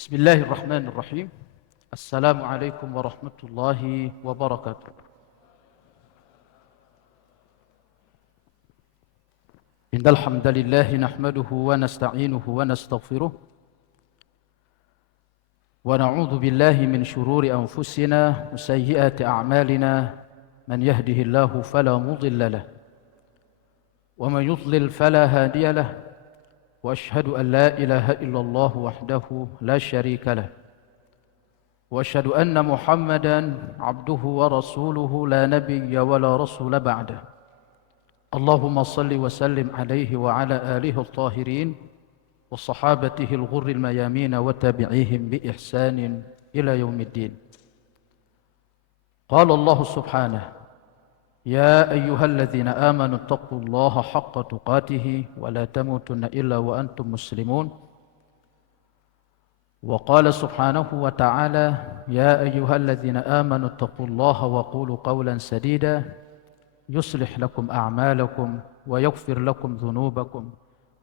Bismillahirrahmanirrahim. Assalamualaikum warahmatullahi wabarakatuh. Innal hamdalillah nahmaduhu wa nasta'inuhu wa nastaghfiruh wa na'udzu billahi min shururi anfusina wa sayyiati a'malina. Man yahdihillahu fala mudilla lahu wa man yudlil fala hadiya lahu. وأشهد أن لا إله إلا الله وحده لا شريك له وأشهد أن محمدا عبده ورسوله لا نبي ولا رسول بعده. اللهم صل وسلم عليه وعلى آله الطاهرين وصحابته الغر الميامين وتابعيهم بإحسان إلى يوم الدين. قال الله سبحانه: يا أيها الذين آمنوا اتقوا الله حق تقاته ولا تموتن إلا وأنتم مسلمون. وقال سبحانه وتعالى: يا أيها الذين آمنوا اتقوا الله وقولوا قولا سديدا يصلح لكم أعمالكم ويغفر لكم ذنوبكم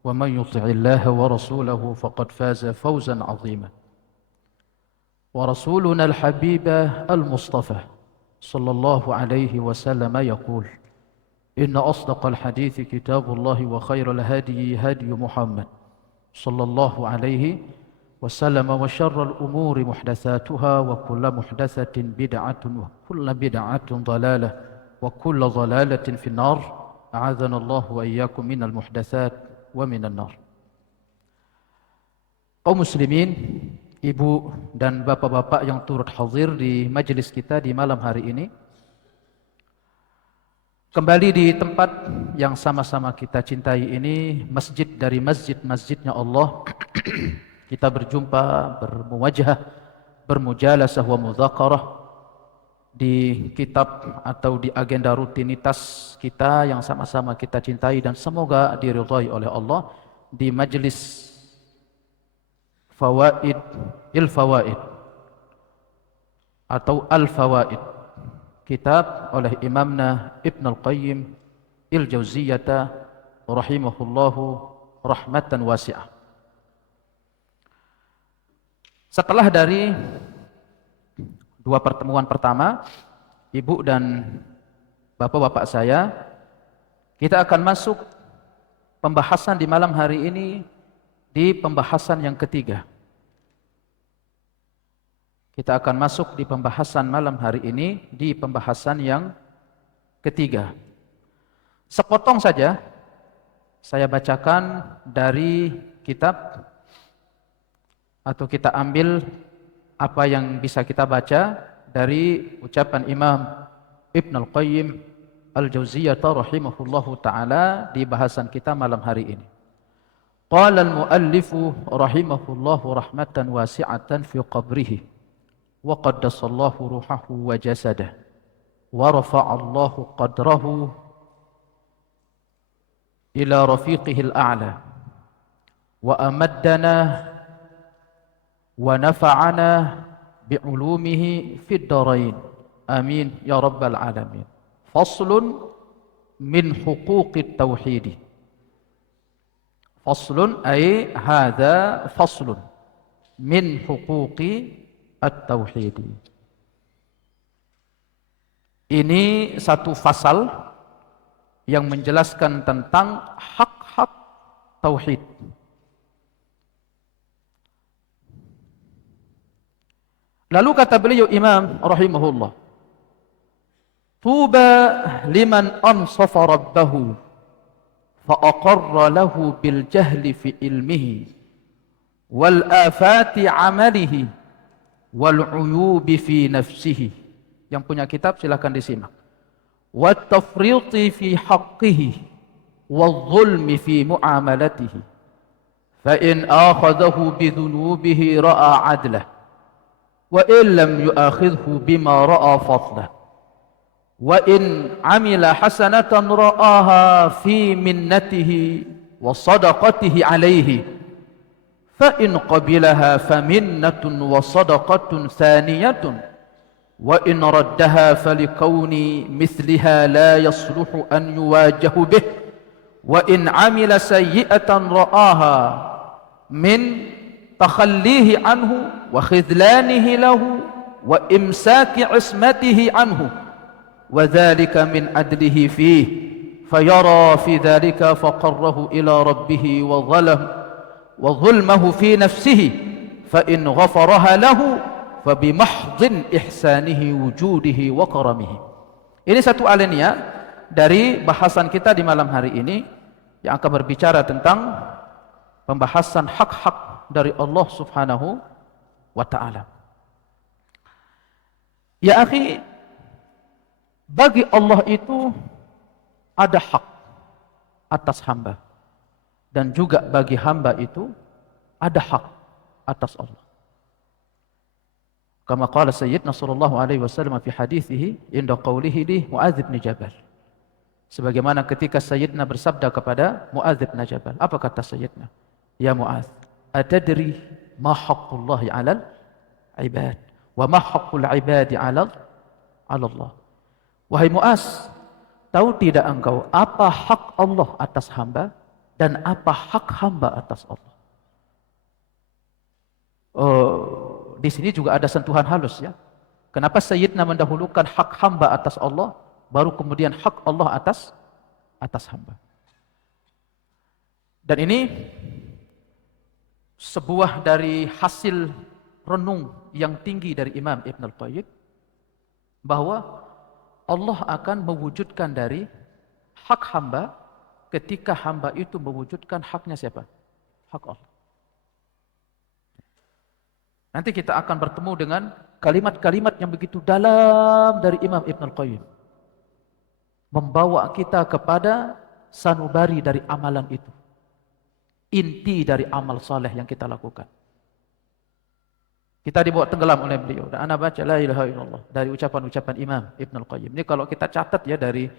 ومن يطع الله ورسوله فقد فاز فوزا عظيما. ورسولنا الحبيب المصطفى صلى الله عليه وسلم يقول: إن أصدق الحديث كتاب الله وخير الهدي هدي محمد صلى الله عليه وسلم وشر الأمور محدثاتها وكل محدثة بدعة وكل بدعة ضلالة وكل ضلالة في النار. أعاذنا الله وإياكم من المحدثات ومن النار. Kaum muslimin, ibu dan bapak-bapak yang turut hadir di majelis kita di malam hari ini, kembali di tempat yang sama-sama kita cintai ini, masjid dari masjid-masjidnya Allah. Kita berjumpa, bermuwajah, bermujalasah wa mudzakarah di kitab atau di agenda rutinitas kita yang sama-sama kita cintai dan semoga diridhai oleh Allah, di majelis Fawaid il-Fawaid atau Al-Fawaid, kitab oleh Imamna Ibn Al-Qayyim il-Jauziyata rahimahullahu rahmatan wasi'ah. Setelah dari dua pertemuan pertama, ibu dan bapak-bapak saya, kita akan masuk pembahasan di malam hari ini di pembahasan yang ketiga. Kita akan masuk di pembahasan malam hari ini di pembahasan yang ketiga. Sepotong saja saya bacakan dari kitab, atau kita ambil apa yang bisa kita baca dari ucapan Imam Ibn Al-Qayyim Al-Jauziyah rahimahullahu ta'ala di bahasan kita malam hari ini. Qala al-muallifu rahimahullahu rahmatan wasi'atan fi qabrihi wa qaddasallahu ruhahu wa jasadah wa rafa'allahu qadrahu ila rafiqihi al-a'la wa amaddana wa nafa'ana bi'ulumihi fid darain amin ya rabbal alamin. Faslun min huquqit tauhidi. Faslun ay hadha faslun min huquqi at-tauhidi. Ini satu fasal yang menjelaskan tentang hak-hak tauhid. Lalu kata beliau Imam rahimahullah, tuba liman ansafa rabbahu فأقر له بالجهل في علمه والآفات عمله والعيوب في نفسه. Yang punya kitab silakan disimak. والتفريط في حقه والظلم في معاملته فإن آخذه بذنوبه رأى عدله وإن لم يؤاخذه بما رأى فضله وإن عمل حسنة رآها في منته وصدقته عليه فإن قبلها فمنة وصدقة ثانية وإن ردها فلكون مثلها لا يصلح أن يواجه به وإن عمل سيئة رآها من takhallihi anhu wa khidlanihi lahu wa imsaki ismatihi anhu wa dhalika min adlihi fihi fayara fi dhalika faqarrahu ila rabbih wa zulmahu fi nafsihi fa in ghafaraha lahu fa bimahdhin ihsanihi wujudihi wa karamihi. Ini satu alinea dari bahasan kita di malam hari ini yang akan berbicara tentang pembahasan hak-hak dari Allah Subhanahu wa taala. Ya akhi, bagi Allah itu ada hak atas hamba, dan juga bagi hamba itu ada hak atas Allah. Kama qala Sayyidina sallallahu alaihi wasallam fi hadithihi inda qawlihi li Mu'adz bin Jabal. Sebagaimana ketika Sayyidina bersabda kepada Mu'adz bin Jabal, apa kata Sayyidina? Ya Mu'adz, atadri ma haqqullahi 'alal 'ibad wa ma haqqul 'ibadi 'ala Allah. Wahai Mu'adz, tahu tidak engkau apa hak Allah atas hamba dan apa hak hamba atas Allah? Di sini juga ada sentuhan halus ya. Kenapa Sayyidina mendahulukan hak hamba atas Allah, baru kemudian hak Allah atas hamba? Dan ini sebuah dari hasil renung yang tinggi dari Imam Ibn Al-Qayyim, bahwa Allah akan mewujudkan dari hak hamba ketika hamba itu mewujudkan haknya siapa? Hak Allah. Nanti kita akan bertemu dengan kalimat-kalimat yang begitu dalam dari Imam Ibn Al-Qayyim, membawa kita kepada sanubari dari amalan itu, inti dari amal saleh yang kita lakukan. Kita dibawa tenggelam oleh beliau. Dan ana baca la ilaha illallah dari ucapan-ucapan Imam Ibn Al-Qayyim. Ini kalau kita catat ya dari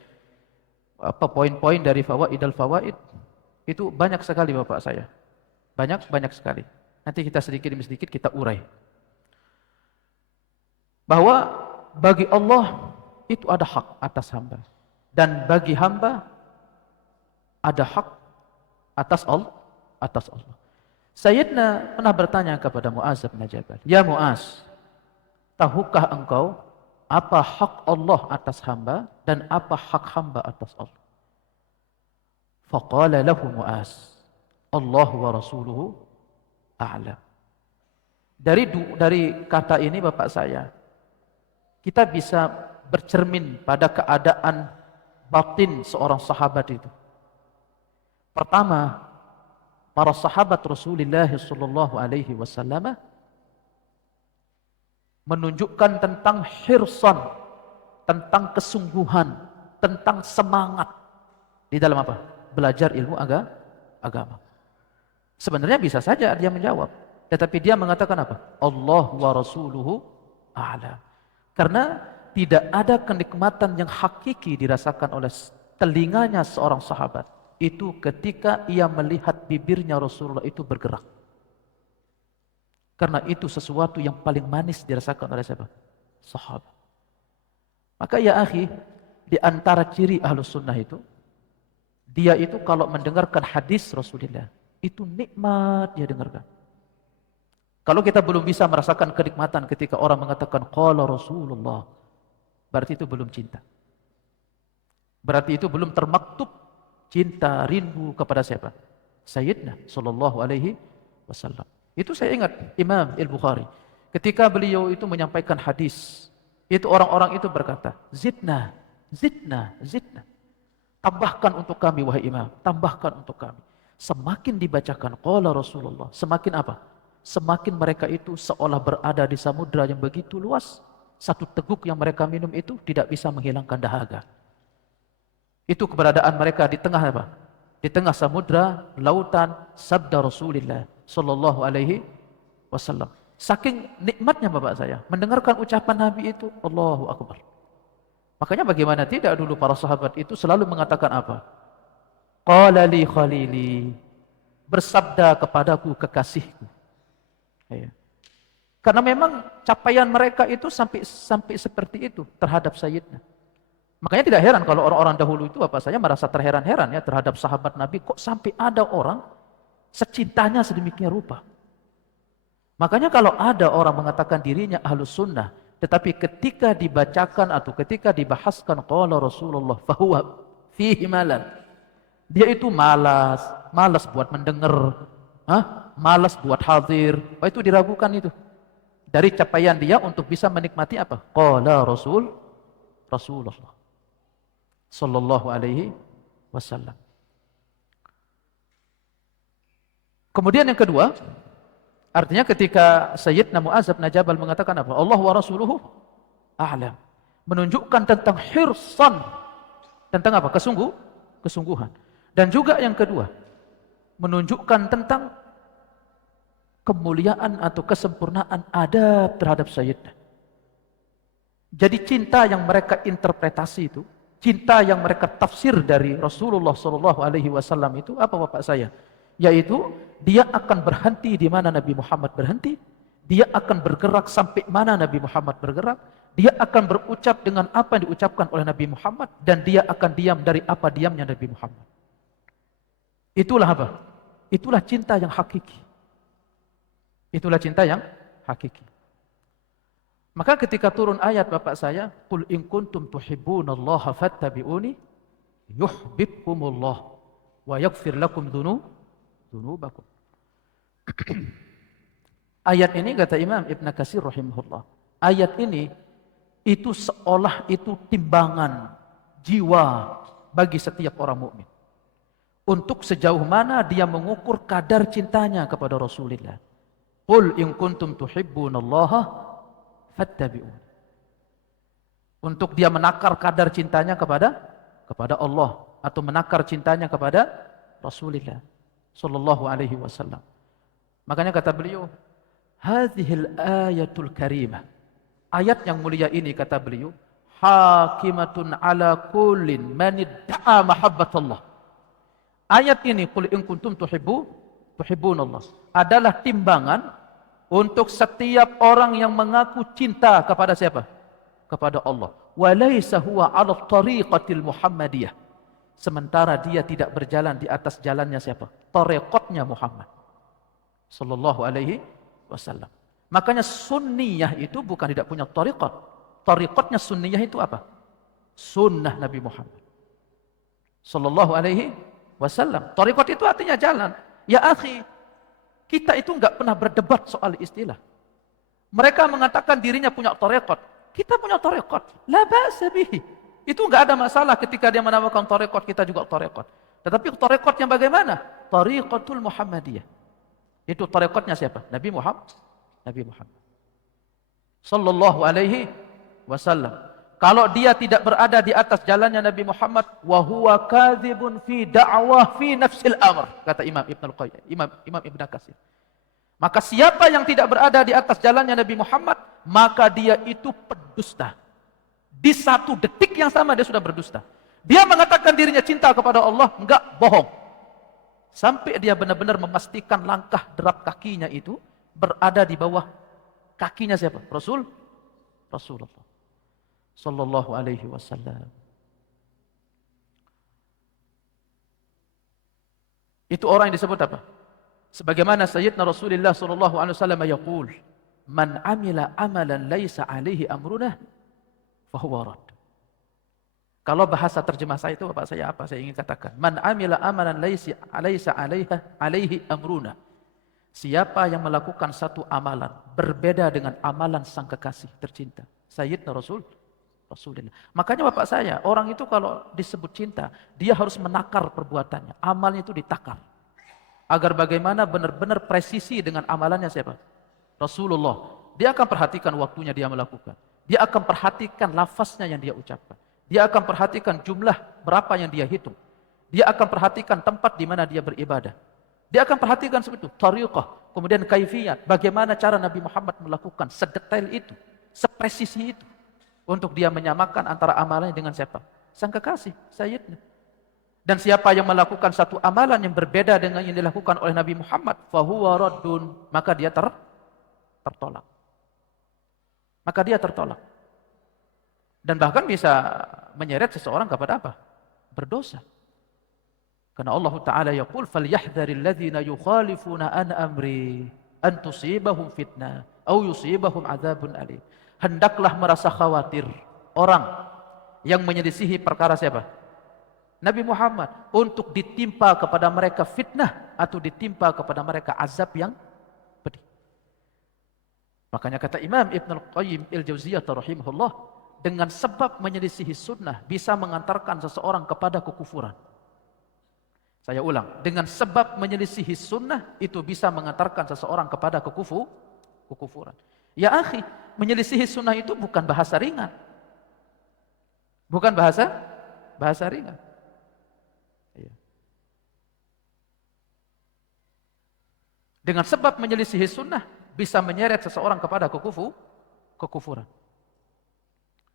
poin-poin dari fawaidul fawaid, itu banyak sekali Bapak saya. Banyak sekali. Nanti kita sedikit demi sedikit kita urai. Bahwa bagi Allah itu ada hak atas hamba, dan bagi hamba ada hak atas Allah. Sayyidina pernah bertanya kepada Mu'adz bin Jabal, ya Mu'adz, tahukah engkau apa hak Allah atas hamba dan apa hak hamba atas Allah? Faqala lahu Mu'adz, Allah wa rasuluhu a'lam. Dari kata ini Bapak saya, kita bisa bercermin pada keadaan batin seorang sahabat itu. Pertama, para sahabat Rasulullah sallallahu alaihi wasallam menunjukkan tentang hirsan, tentang kesungguhan, tentang semangat di dalam apa? Belajar ilmu agama. Sebenarnya bisa saja dia menjawab, tetapi dia mengatakan apa? Allah wa rasuluhu a'lam. Karena tidak ada kenikmatan yang hakiki dirasakan oleh telinganya seorang sahabat itu ketika ia melihat bibirnya Rasulullah itu bergerak. Karena itu sesuatu yang paling manis dirasakan oleh siapa? Sahabat. Maka ya akhi, di antara ciri Ahlus Sunnah itu, dia itu kalau mendengarkan hadis Rasulullah, itu nikmat dia dengarkan. Kalau kita belum bisa merasakan kenikmatan ketika orang mengatakan qala Rasulullah, berarti itu belum cinta. Berarti itu belum termaktub cinta, rindu kepada siapa? Sayyidina sallallahu alaihi wasallam. Itu saya ingat Imam Al-Bukhari ketika beliau itu menyampaikan hadis, itu orang-orang itu berkata, zidna. Tambahkan untuk kami wahai Imam, tambahkan untuk kami. Semakin dibacakan qala Rasulullah, semakin apa? Semakin mereka itu seolah berada di samudra yang begitu luas. Satu teguk yang mereka minum itu tidak bisa menghilangkan dahaga. Itu keberadaan mereka di tengah apa? Di tengah samudra, lautan, sabda Rasulullah sallallahu alaihi wasallam. Saking nikmatnya Bapak saya mendengarkan ucapan Nabi itu, Allahu Akbar. Makanya bagaimana tidak dulu para sahabat itu selalu mengatakan apa? Qala li khalili, bersabda kepadaku kekasihku. Ya. Karena memang capaian mereka itu sampai seperti itu terhadap Sayyidina. Makanya tidak heran kalau orang-orang dahulu itu Bapak saya merasa terheran-heran ya terhadap sahabat Nabi, kok sampai ada orang secintanya sedemikian rupa. Makanya kalau ada orang mengatakan dirinya ahlus sunnah, tetapi ketika dibacakan atau ketika dibahaskan qala Rasulullah fahuwa fihi malal, dia itu malas, malas buat mendengar, malas buat hadir. Itu diragukan itu. Dari capaian dia untuk bisa menikmati apa? Qala Rasulullah sallallahu alaihi wasallam. Kemudian yang kedua, artinya ketika Sayyidina Mu'adz bin Jabal mengatakan apa? Allah wa rasuluhu a'lam. Menunjukkan tentang hirsan, tentang apa? Kesungguhan. Dan juga yang kedua, menunjukkan tentang kemuliaan atau kesempurnaan adab terhadap Sayyidina. Jadi cinta yang mereka interpretasi itu, cinta yang mereka tafsir dari Rasulullah sallallahu alaihi wasallam itu apa Bapak saya? Yaitu dia akan berhenti di mana Nabi Muhammad berhenti, dia akan bergerak sampai mana Nabi Muhammad bergerak, dia akan berucap dengan apa yang diucapkan oleh Nabi Muhammad, dan dia akan diam dari apa diamnya Nabi Muhammad. Itulah apa? Itulah cinta yang hakiki. Itulah cinta yang hakiki. Maka ketika turun ayat Bapak saya, qul in kuntum tuhibbunallaha fattabi'uni yuhibbukumullah wa yaghfir lakum dzunubakum. Ayat ini kata Imam Ibn Katsir rahimahullah, ayat ini itu seolah itu timbangan jiwa bagi setiap orang mukmin. Untuk sejauh mana dia mengukur kadar cintanya kepada Rasulullah. Qul in kuntum tuhibbunallaha fattabi'un. Untuk dia menakar kadar cintanya kepada Allah atau menakar cintanya kepada Rasulullah sallallahu alaihi wasallam. Makanya kata beliau, hadhil ayatul karimah. Ayat yang mulia ini kata beliau, hakimatun ala kullin man idda'a mahabbatallah. Ayat ini qul in kuntum tuhibbunallah adalah timbangan untuk setiap orang yang mengaku cinta kepada siapa? Kepada Allah. Walaysa huwa 'ala tariqatil Muhammadiyah. Sementara dia tidak berjalan di atas jalannya siapa? Tariqatnya Muhammad sallallahu alaihi wasallam. Makanya sunniyah itu bukan tidak punya tariqat. Tariqatnya sunniyah itu apa? Sunnah Nabi Muhammad sallallahu alaihi wasallam. Tariqat itu artinya jalan. Ya akhi, kita itu enggak pernah berdebat soal istilah. Mereka mengatakan dirinya punya tariqat. Kita punya tariqat. La ba'sa bihi. Itu enggak ada masalah ketika dia menamakan tariqat, kita juga tariqat. Tetapi tariqat yang bagaimana? Tariqatul Muhammadiyah. Itu tariqatnya siapa? Nabi Muhammad. Nabi Muhammad sallallahu alaihi wasallam. Kalau dia tidak berada di atas jalannya Nabi Muhammad, wa huwa kadzibun fi da'wah fi nafsil amr, kata Imam Ibn Katsir. Maka siapa yang tidak berada di atas jalannya Nabi Muhammad, maka dia itu pendusta. Di satu detik yang sama dia sudah berdusta. Dia mengatakan dirinya cinta kepada Allah, enggak, bohong. Sampai dia benar-benar memastikan langkah derap kakinya itu berada di bawah kakinya siapa? Rasulullah sallallahu alaihi wasallam. Itu orang yang disebut apa? Sebagaimana Sayyidina Rasulullah sallallahu alaihi wasallam yaqul, man amila amalan laisa alaihi amruna fahuwa rad. Kalau bahasa terjemah saya itu Bapak saya apa saya ingin katakan? Man amila amalan laisa alaihi amruna. Siapa yang melakukan satu amalan berbeda dengan amalan sang kekasih tercinta, Sayyidina Rasulullah. Makanya Bapak saya, orang itu kalau disebut cinta, dia harus menakar perbuatannya. Amalnya itu ditakar. Agar bagaimana benar-benar presisi dengan amalannya siapa? Rasulullah. Dia akan perhatikan waktunya dia melakukan. Dia akan perhatikan lafaznya yang dia ucapkan. Dia akan perhatikan jumlah berapa yang dia hitung. Dia akan perhatikan tempat di mana dia beribadah. Dia akan perhatikan seperti itu, tariqah, kemudian kaifiyat, bagaimana cara Nabi Muhammad melakukan sedetail itu, sepresisi itu, untuk dia menyamakan antara amalannya dengan siapa? Sang kekasih, Sayyidina. Dan siapa yang melakukan satu amalan yang berbeda dengan yang dilakukan oleh Nabi Muhammad, fahuwa raddun, maka dia tertolak. Maka dia tertolak. Dan bahkan bisa menyeret seseorang kepada apa? Berdosa. Karena Allah Ta'ala yaqul, فَلْيَحْذَرِ الَّذِينَ يُخَالِفُونَ عَنْ أَمْرِهِ. an tusibahum fitnah au yusibahum adzabun alim. Hendaklah merasa khawatir orang yang menyelisihi perkara siapa? Nabi Muhammad, untuk ditimpa kepada mereka fitnah atau ditimpa kepada mereka azab yang pedih. Makanya kata Imam Ibn Al-Qayyim Al-Jauziyah rahimahullah, dengan sebab menyelisihi sunnah bisa mengantarkan seseorang kepada kekufuran. Saya ulang, dengan sebab menyelisihi sunnah itu bisa mengantarkan seseorang kepada kekufuran. Ya akhi, menyelisihi sunnah itu bukan bahasa ringan. Bukan bahasa ringan. Dengan sebab menyelisihi sunnah bisa menyeret seseorang kepada kekufuran.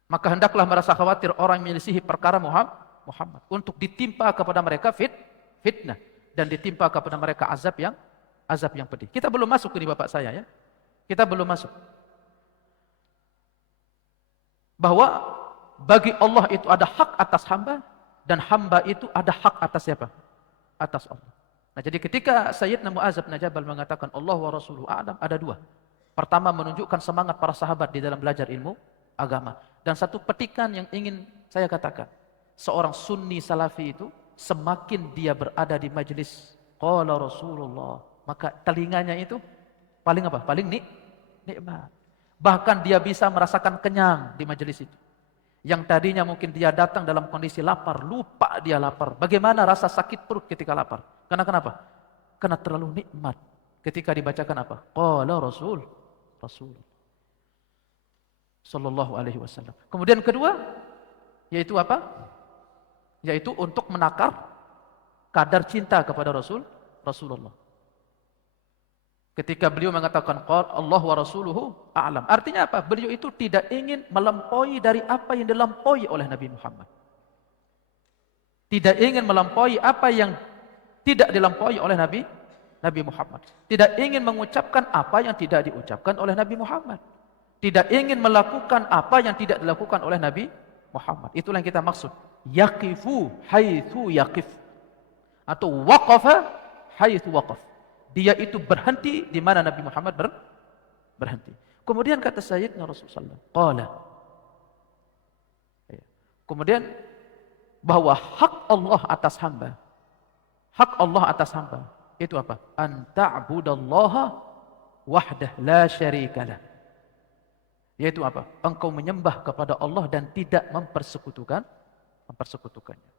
Maka hendaklah merasa khawatir orang yang menyelisihi perkara Muhammad untuk ditimpa kepada mereka fitnah dan ditimpa kepada mereka azab yang pedih. Kita belum masuk ini Bapak saya ya. Kita belum masuk. Bahwa bagi Allah itu ada hak atas hamba dan hamba itu ada hak atas siapa? Atas Allah. Nah, jadi ketika Sayyidina Mu'adz bin Jabal mengatakan Allah wa Rasuluhu a'lam, ada dua. Pertama, menunjukkan semangat para sahabat di dalam belajar ilmu agama. Dan satu petikan yang ingin saya katakan. Seorang sunni salafi itu, semakin dia berada di majelis qala Rasulullah, maka telinganya itu paling apa? Paling nikmat. Bahkan dia bisa merasakan kenyang di majelis itu. Yang tadinya mungkin dia datang dalam kondisi lapar, lupa dia lapar. Bagaimana rasa sakit perut ketika lapar? Karena kenapa? Karena terlalu nikmat ketika dibacakan apa? Qala Rasul sallallahu alaihi wasallam. Kemudian kedua, yaitu apa? Yaitu untuk menakar kadar cinta kepada Rasulullah. Ketika beliau mengatakan Allah wa rasuluhu a'lam. Artinya apa? Beliau itu tidak ingin melampaui dari apa yang dilampaui oleh Nabi Muhammad. Tidak ingin melampaui apa yang tidak dilampaui oleh Nabi Muhammad. Tidak ingin mengucapkan apa yang tidak diucapkan oleh Nabi Muhammad. Tidak ingin melakukan apa yang tidak dilakukan oleh Nabi Muhammad. Itulah yang kita maksud. Yaqifu haitsu yaqif. Atau waqafa haitsu waqaf. Dia itu berhenti di mana Nabi Muhammad berhenti. Kemudian kata Sayyidina Rasulullah, qala. Kemudian bahwa hak Allah atas hamba. Hak Allah atas hamba itu apa? An ta'budallaha wahdah la syarikalah. Yaitu apa? Engkau menyembah kepada Allah dan tidak mempersekutukannya.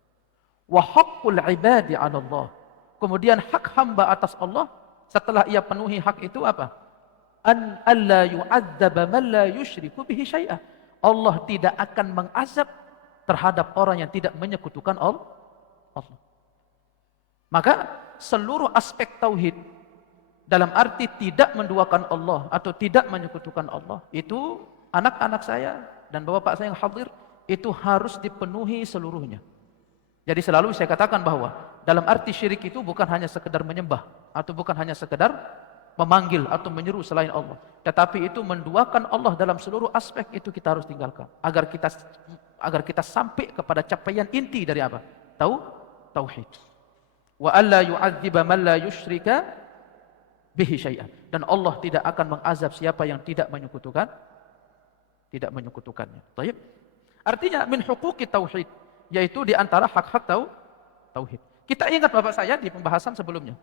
Wa haqqul ibadi 'ala Allah. Kemudian hak hamba atas Allah setelah ia penuhi hak itu apa? An alla yu'adzaba man la yusyriku bihi syai'ah. Allah tidak akan mengazab terhadap orang yang tidak menyekutukan Allah. Maka seluruh aspek tauhid dalam arti tidak menduakan Allah atau tidak menyekutukan Allah, itu anak-anak saya dan bapak saya yang hadir itu harus dipenuhi seluruhnya. Jadi selalu saya katakan bahwa dalam arti syirik itu bukan hanya sekedar menyembah atau bukan hanya sekedar memanggil atau menyeru selain Allah, tetapi itu menduakan Allah dalam seluruh aspek. Itu kita harus tinggalkan agar kita sampai kepada capaian inti dari apa? Tauhid. Wa alla yu'adziba man la yusyrika bihi syai'an. Dan Allah tidak akan mengazab siapa yang tidak menyekutukannya. Baik. Artinya min huquqi tauhid, yaitu di antara hak-hak tauhid. Kita ingat Bapak saya di pembahasan sebelumnya.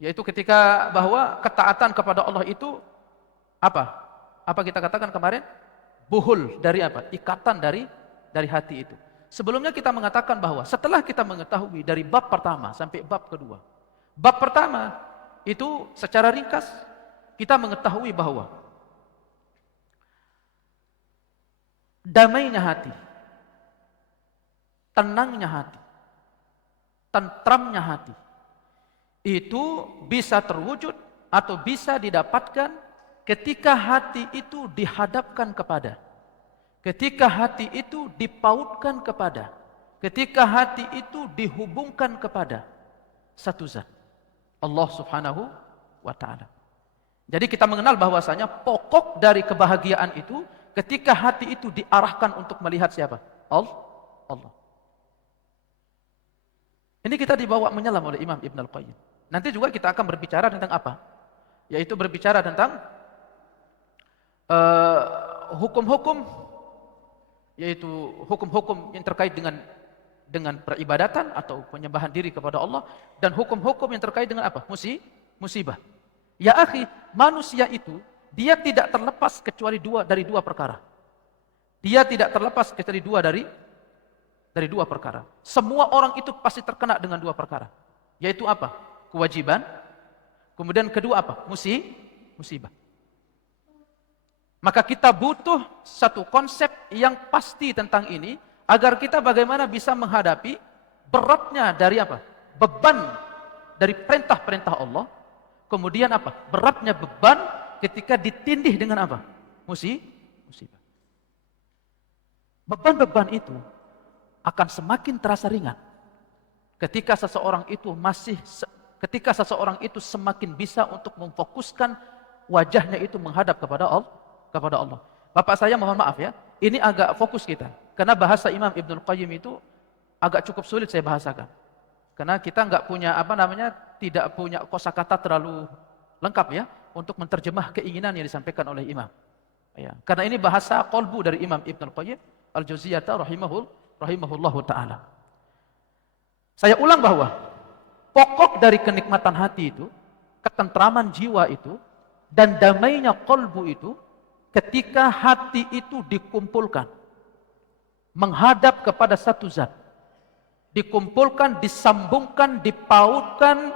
Yaitu ketika bahwa ketaatan kepada Allah itu apa? Apa kita katakan kemarin? Buhul dari apa? Ikatan dari hati itu. Sebelumnya kita mengatakan bahwa setelah kita mengetahui dari bab pertama sampai bab kedua. Bab pertama itu secara ringkas kita mengetahui bahwa damainya hati, tenangnya hati, tentramnya hati, itu bisa terwujud atau bisa didapatkan ketika hati itu dihadapkan kepada, ketika hati itu dipautkan kepada, ketika hati itu dihubungkan kepada satu zat, Allah Subhanahu wa ta'ala. Jadi kita mengenal bahwasanya pokok dari kebahagiaan itu ketika hati itu diarahkan untuk melihat siapa? Allah. Ini kita dibawa menyelam oleh Imam Ibn Al-Qayyim. Nanti juga kita akan berbicara tentang apa? Yaitu berbicara tentang hukum-hukum, yaitu hukum-hukum yang terkait dengan peribadatan atau penyembahan diri kepada Allah, dan hukum-hukum yang terkait dengan apa? Musibah. Ya akhi, manusia itu dia tidak terlepas kecuali dari dua perkara. Dia tidak terlepas kecuali dari dua perkara. Semua orang itu pasti terkena dengan dua perkara. Yaitu apa? Kewajiban. Kemudian kedua apa? Musibah. Maka kita butuh satu konsep yang pasti tentang ini, agar kita bagaimana bisa menghadapi beratnya dari apa? Beban dari perintah-perintah Allah. Kemudian apa? Beratnya beban ketika ditindih dengan apa? Musibah. Beban-beban itu akan semakin terasa ringan ketika seseorang itu semakin bisa untuk memfokuskan wajahnya itu menghadap kepada Allah. Bapak saya mohon maaf ya, ini agak fokus kita karena bahasa Imam Ibnul Qayyim itu agak cukup sulit saya bahasakan. Karena kita tidak punya kosakata terlalu lengkap ya untuk menerjemah keinginan yang disampaikan oleh Imam. Ya, karena ini bahasa qalbu dari Imam Ibnul Qayyim Al-Jauziyah rahimahullahu ta'ala. Saya ulang bahwa pokok dari kenikmatan hati itu, ketentraman jiwa itu, dan damainya qalbu itu, ketika hati itu dikumpulkan, menghadap kepada satu zat. Dikumpulkan, disambungkan, dipautkan,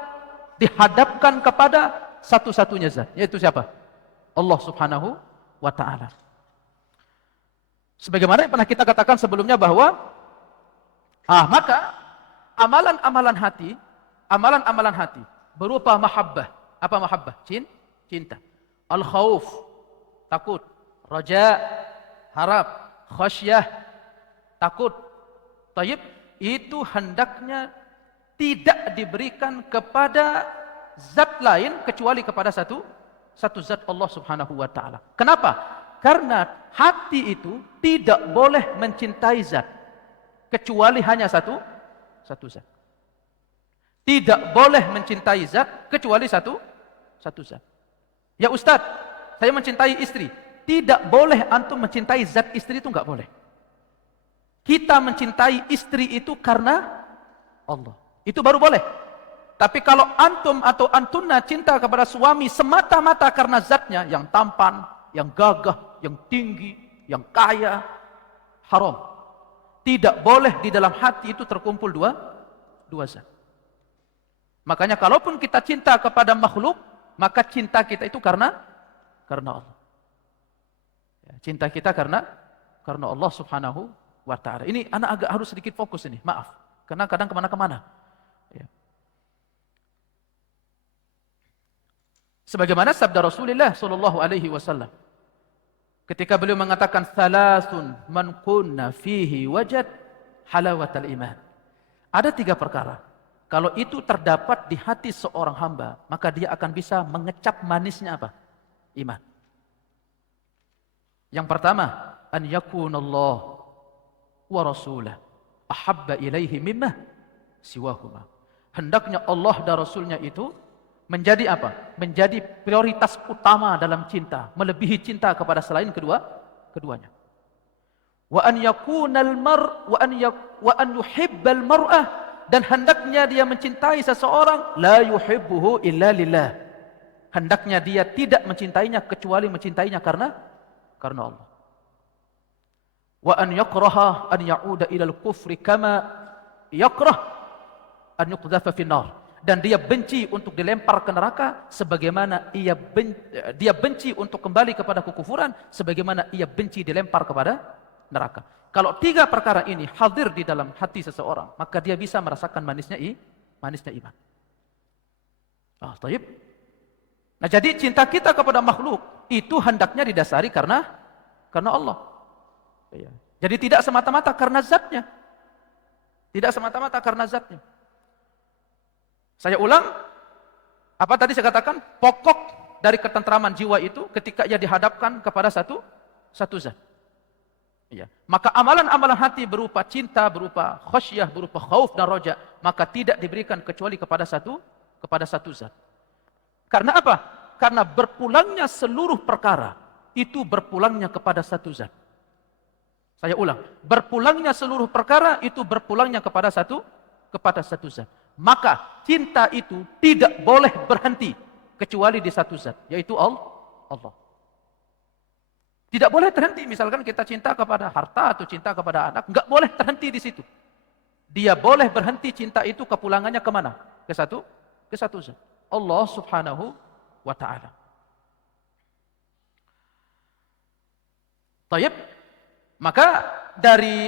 dihadapkan kepada satu-satunya zat. Yaitu siapa? Allah subhanahu wa ta'ala. Sebagaimana yang pernah kita katakan sebelumnya bahwa maka amalan-amalan hati berupa mahabbah. Apa mahabbah? Cinta. Al-khauf, takut. Raja, harap. Khasyah, takut. Taib, itu hendaknya tidak diberikan kepada zat lain kecuali kepada satu zat, Allah subhanahu wa ta'ala. Kenapa? Karena hati itu tidak boleh mencintai zat kecuali hanya satu zat. Tidak boleh mencintai zat kecuali satu zat. Ya Ustadz, saya mencintai istri. Tidak boleh antum mencintai zat istri, itu enggak boleh. Kita mencintai istri itu karena Allah. Itu baru boleh. Tapi kalau antum atau antunna cinta kepada suami semata-mata karena zatnya yang tampan, yang gagah, yang tinggi, yang kaya, haram. Tidak boleh di dalam hati itu terkumpul dua zat. Makanya kalaupun kita cinta kepada makhluk, maka cinta kita itu karena Allah. Ya, cinta kita karena Allah subhanahu wa ta'ala. Ini anak agak harus sedikit fokus ini, maaf. Karena kadang kemana-kemana. Ya. Sebagaimana sabda Rasulullah sallallahu alaihi wasallam ketika beliau mengatakan salasun man kunna fihi wajad halawatal iman. Ada 3 perkara. Kalau itu terdapat di hati seorang hamba, maka dia akan bisa mengecap manisnya apa? Iman. Yang pertama, an yakunallah wa rasulah ahabba ilaihi mimma siwahuma. Hendaknya Allah dan Rasulnya itu menjadi apa? Menjadi prioritas utama dalam cinta, melebihi cinta kepada selain keduanya. Wa an yakunal mar wa an yuhibbal mar'ah, dan hendaknya dia mencintai seseorang la yuhibbuhu illa lillah. Hendaknya dia tidak mencintainya kecuali mencintainya karena Allah. Wa an yakraha an ya'uda ilal kufri kama yakrah an yuqdhafa fin nar. Dan dia benci untuk dilempar ke neraka sebagaimana dia benci untuk kembali kepada kekufuran sebagaimana ia benci dilempar kepada neraka. Kalau 3 perkara ini hadir di dalam hati seseorang, maka dia bisa merasakan manisnya iman. Taib. Nah, jadi cinta kita kepada makhluk itu hendaknya didasari karena Allah. Ya. Jadi tidak semata-mata karena zatnya. Tidak semata-mata karena zatnya. Saya ulang, apa tadi saya katakan? Pokok dari ketentraman jiwa itu ketika ia dihadapkan kepada satu zat. Ya. Maka amalan-amalan hati berupa cinta, berupa khasyah, berupa khauf dan roja, maka tidak diberikan kecuali kepada satu zat. Karena apa? Karena berpulangnya seluruh perkara itu berpulangnya kepada satu zat. Saya ulang, berpulangnya seluruh perkara itu berpulangnya kepada satu zat. Maka cinta itu tidak boleh berhenti kecuali di satu zat, yaitu Allah. Tidak boleh terhenti. Misalkan kita cinta kepada harta atau cinta kepada anak, enggak boleh terhenti di situ. Dia boleh berhenti cinta itu kepulangannya kemana? Ke satu zat. Allah Subhanahu wa ta'ala. Taib. Maka dari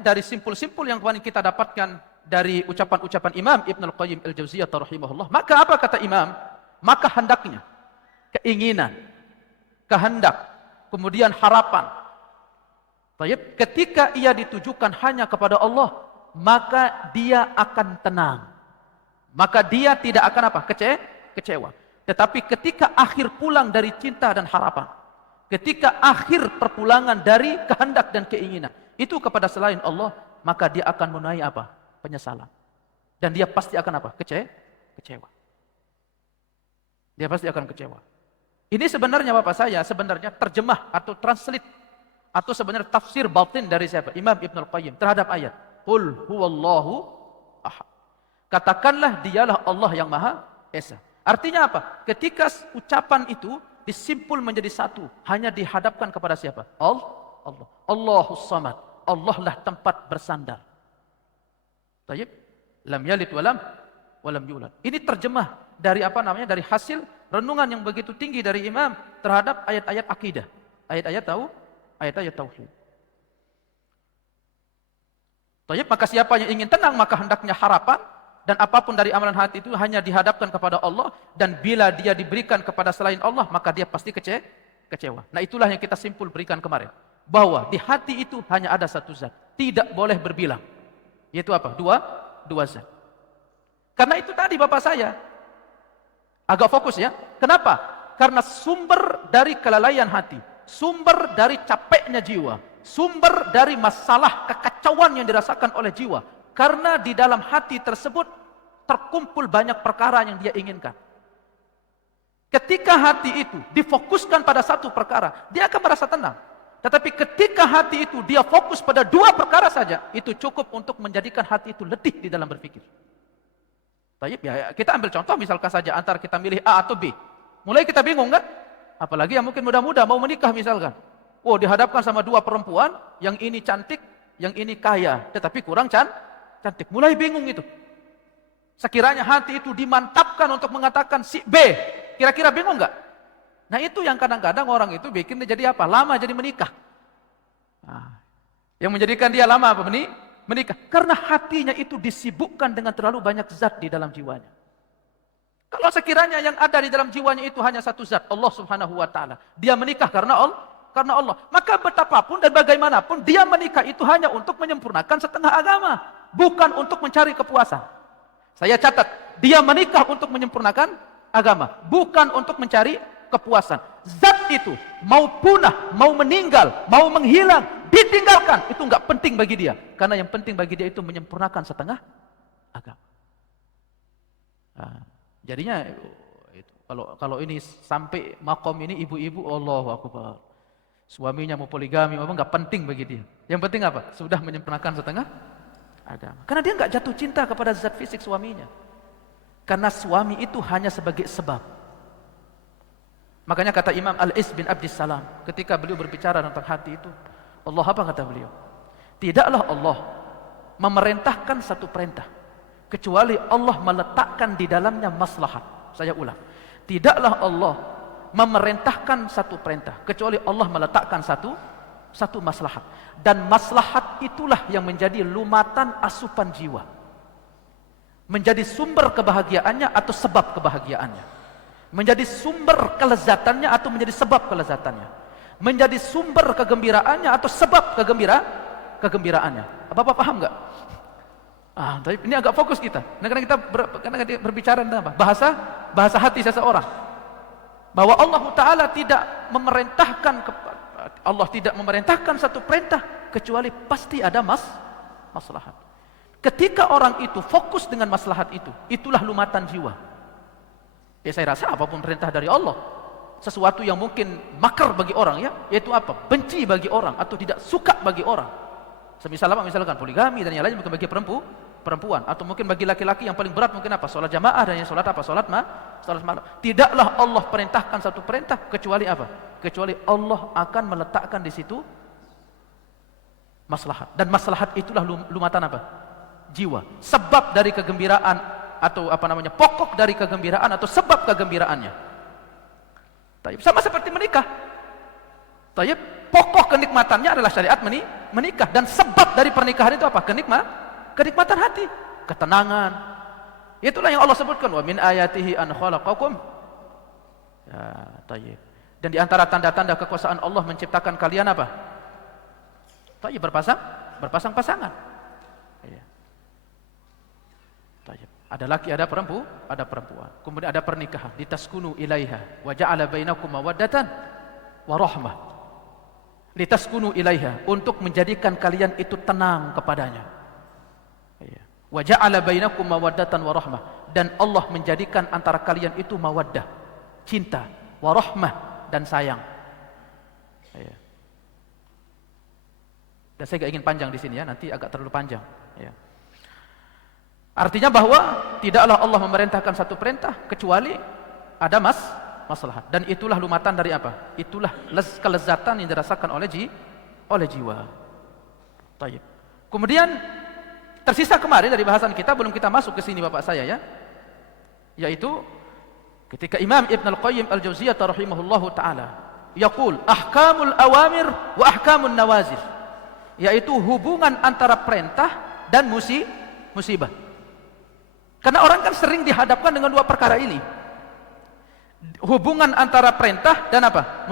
dari simpul-simpul yang kemarin kita dapatkan dari ucapan-ucapan Imam Ibnul Qayyim Al-Jauziyah rahimahullah, maka apa kata Imam? Maka hendaknya keinginan, kehendak, kemudian harapan. Taib, ketika ia ditujukan hanya kepada Allah, maka dia akan tenang. Maka dia tidak akan kecewa. Tetapi ketika akhir pulang dari cinta dan harapan, ketika akhir perpulangan dari kehendak dan keinginan itu kepada selain Allah, maka dia akan menuai penyesalan. Dan dia pasti akan kecewa. Dia pasti akan kecewa. Ini sebenarnya sebenarnya terjemah atau translate atau sebenarnya tafsir batin dari siapa? Imam Ibnul Qayyim terhadap ayat Qul huwallahu ahad. Katakanlah dialah Allah yang Maha Esa. Artinya apa? Ketika ucapan itu disimpul menjadi satu, hanya dihadapkan kepada siapa? Allah. Allahus Samad. Allah lah tempat bersandar. Tayyib, lam yalid walam yulad. Ini terjemah dari dari hasil renungan yang begitu tinggi dari Imam terhadap ayat-ayat akidah, ayat-ayat tauhid. Tayyib, maka siapa yang ingin tenang, maka hendaknya harapan dan apapun dari amalan hati itu hanya dihadapkan kepada Allah, dan bila dia diberikan kepada selain Allah, maka dia pasti kecewa. Nah, itulah yang kita simpul berikan kemarin, bahwa di hati itu hanya ada satu zat, tidak boleh berbilang. Yaitu apa? Dua zat. Karena itu tadi Bapak saya agak fokus ya. Kenapa? Karena sumber dari kelalaian hati, sumber dari capeknya jiwa, sumber dari masalah kekacauan yang dirasakan oleh jiwa. Karena di dalam hati tersebut terkumpul banyak perkara yang dia inginkan. Ketika hati itu difokuskan pada satu perkara, dia akan merasa tenang. Tetapi ketika hati itu dia fokus pada dua perkara saja, itu cukup untuk menjadikan hati itu letih di dalam berpikir. Baik, ya, kita ambil contoh misalkan saja antara kita milih A atau B. Mulai kita bingung kan? Apalagi yang mungkin muda-muda mau menikah misalkan. Oh, dihadapkan sama dua perempuan, yang ini cantik, yang ini kaya, tetapi kurang cantik. Mulai bingung itu. Sekiranya hati itu dimantapkan untuk mengatakan si B, kira-kira bingung nggak? Nah, itu yang kadang-kadang orang itu bikin dia jadi apa? Lama jadi menikah. Nah, yang menjadikan dia lama menikah. Karena hatinya itu disibukkan dengan terlalu banyak zat di dalam jiwanya. Kalau sekiranya yang ada di dalam jiwanya itu hanya satu zat, Allah Subhanahu wa ta'ala, dia menikah karena Allah. Maka betapapun dan bagaimanapun dia menikah itu hanya untuk menyempurnakan setengah agama, bukan untuk mencari kepuasan. Saya catat, dia menikah untuk menyempurnakan agama, bukan untuk mencari kepuasan. Zat itu mau punah, mau meninggal, mau menghilang, ditinggalkan, itu enggak penting bagi dia. Karena yang penting bagi dia itu menyempurnakan setengah agama. Nah, jadinya itu, kalau ini sampai makom ini ibu-ibu, Allahu Akbar. Suaminya mau poligami, memang enggak penting bagi dia. Yang penting apa? Sudah menyempurnakan setengah agama. Karena dia enggak jatuh cinta kepada zat fisik suaminya. Karena suami itu hanya sebagai sebab. Makanya kata Imam Al-Is bin Abdissalam ketika beliau berbicara tentang hati itu, Allah apa kata beliau? Tidaklah Allah memerintahkan satu perintah kecuali Allah meletakkan di dalamnya maslahat. Saya ulang. Tidaklah Allah memerintahkan satu perintah kecuali Allah meletakkan satu maslahat. Dan maslahat itulah yang menjadi lumatan asupan jiwa. Menjadi sumber kebahagiaannya atau sebab kebahagiaannya. Menjadi sumber kelezatannya atau menjadi sebab kelezatannya, menjadi sumber kegembiraannya atau sebab kegembiraannya. Bapak paham nggak? Tapi ini agak fokus kita. Karena kita berbicara tentang apa? Bahasa hati seseorang. Bahwa Allah Taala tidak memerintahkan Allah tidak memerintahkan satu perintah kecuali pasti ada maslahat. Ketika orang itu fokus dengan maslahat itu, itulah lumatan jiwa. Ya saya rasa apapun perintah dari Allah, sesuatu yang mungkin makar bagi orang ya, yaitu apa? Benci bagi orang atau tidak suka bagi orang. Semisal apa? Misalkan poligami dan yang lain mungkin bagi perempuan atau mungkin bagi laki-laki yang paling berat mungkin apa? Salat jamaah dan yang salat apa? Salat malam. Tidaklah Allah perintahkan satu perintah kecuali apa? Kecuali Allah akan meletakkan di situ maslahat. Dan maslahat itulah lumatan apa? Jiwa. Sebab dari kegembiraan atau apa namanya? Pokok dari kegembiraan atau sebab kegembiraannya. Taib. Sama seperti menikah. Taib. Pokok kenikmatannya adalah syariat menikah dan sebab dari pernikahan itu apa? Kenikmatan hati, ketenangan. Itulah yang Allah sebutkan, wa min ayatihi an khalaqakum. Ya, tayyib. Dan di antara tanda-tanda kekuasaan Allah menciptakan kalian apa? Tayyib, berpasang-pasangan. Ya. Tayyib. Ada laki, ada perempuan. Kemudian ada pernikahan, litaskunu ilaiha wa ja'ala bainakum mawaddatan wa rahmah. Litaskunu ilaiha, untuk menjadikan kalian itu tenang kepadanya. Wa ja'ala bainakum mawaddatan wa rahmah, dan Allah menjadikan antara kalian itu mawaddah, cinta, wa rahmah, dan sayang. Dan saya gak ingin panjang di sini ya, nanti agak terlalu panjang. Artinya bahwa tidaklah Allah memerintahkan satu perintah kecuali ada maslahat, dan itulah lumatan dari apa? Itulah kelezatan yang dirasakan oleh jiwa. Taib. Kemudian tersisa kemarin dari bahasan kita, belum kita masuk ke sini bapak saya ya, yaitu ketika Imam Ibn Al-Qayyim Al-Jauziyah rahimahullahu ta'ala yaqul ahkamul awamir wa ahkamun nawazil, yaitu hubungan antara perintah dan musibah. Karena orang kan sering dihadapkan dengan dua perkara ini, hubungan antara perintah dan apa?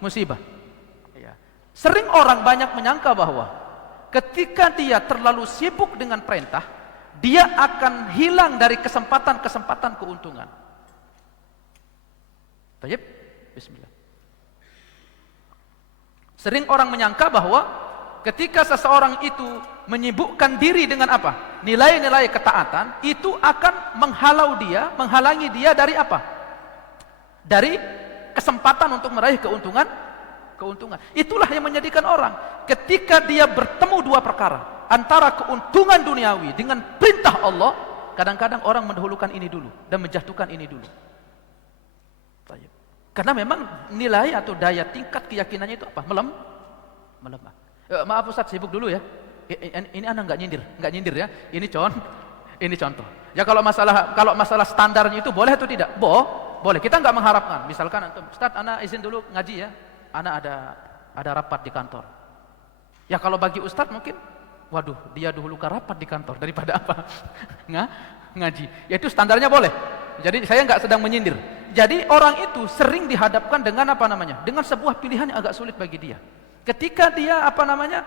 Musibah. Sering orang banyak menyangka bahwa ketika dia terlalu sibuk dengan perintah, dia akan hilang dari kesempatan-kesempatan keuntungan. Tayyib, bismillah. Sering orang menyangka bahwa ketika seseorang itu menyibukkan diri dengan apa? Nilai-nilai ketaatan, itu akan menghalangi dia dari apa? Dari kesempatan untuk meraih keuntungan. Itulah yang menjadikan orang ketika dia bertemu dua perkara, antara keuntungan duniawi dengan perintah Allah, kadang-kadang orang mendahulukan ini dulu dan menjatuhkan ini dulu. Karena memang nilai atau daya tingkat keyakinannya itu apa? Melemah. Maaf Ustaz, sibuk dulu ya. Ini anak nggak nyindir ya. Ini contoh. Ya kalau masalah standarnya itu boleh atau tidak? Boleh. Kita nggak mengharapkan. Misalkan antum, Ustaz, anak izin dulu ngaji ya. Anak ada rapat di kantor. Ya kalau bagi Ustaz mungkin, waduh, dia dahulukan rapat di kantor daripada apa? Ngaji. Ya itu standarnya boleh. Jadi saya nggak sedang menyindir. Jadi orang itu sering dihadapkan dengan apa namanya? Dengan sebuah pilihan yang agak sulit bagi dia. Ketika dia apa namanya?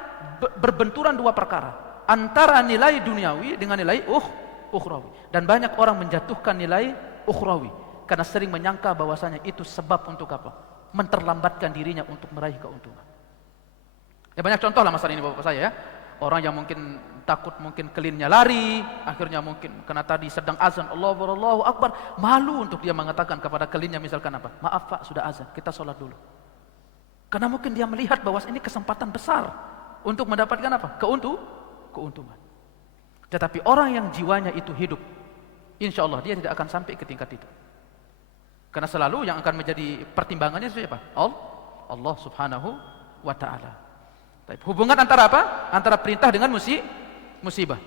Berbenturan dua perkara, antara nilai duniawi dengan nilai ukhrawi. Dan banyak orang menjatuhkan nilai ukhrawi karena sering menyangka bahwasanya itu sebab untuk apa? Menterlambatkan dirinya untuk meraih keuntungan. Ya banyak contoh lah masalah ini bapak saya ya. Orang yang mungkin takut mungkin kelinnya lari, akhirnya mungkin karena tadi sedang azan Allahu Akbar, malu untuk dia mengatakan kepada kelinnya misalkan apa? Maaf Pak, sudah azan, kita sholat dulu. Karena mungkin dia melihat bahwa ini kesempatan besar untuk mendapatkan apa? Keuntungan. Tetapi orang yang jiwanya itu hidup, insya Allah dia tidak akan sampai ke tingkat itu. Karena selalu yang akan menjadi pertimbangannya siapa? Allah Subhanahu wa ta'ala. Hubungan antara apa? Antara perintah dengan musibah.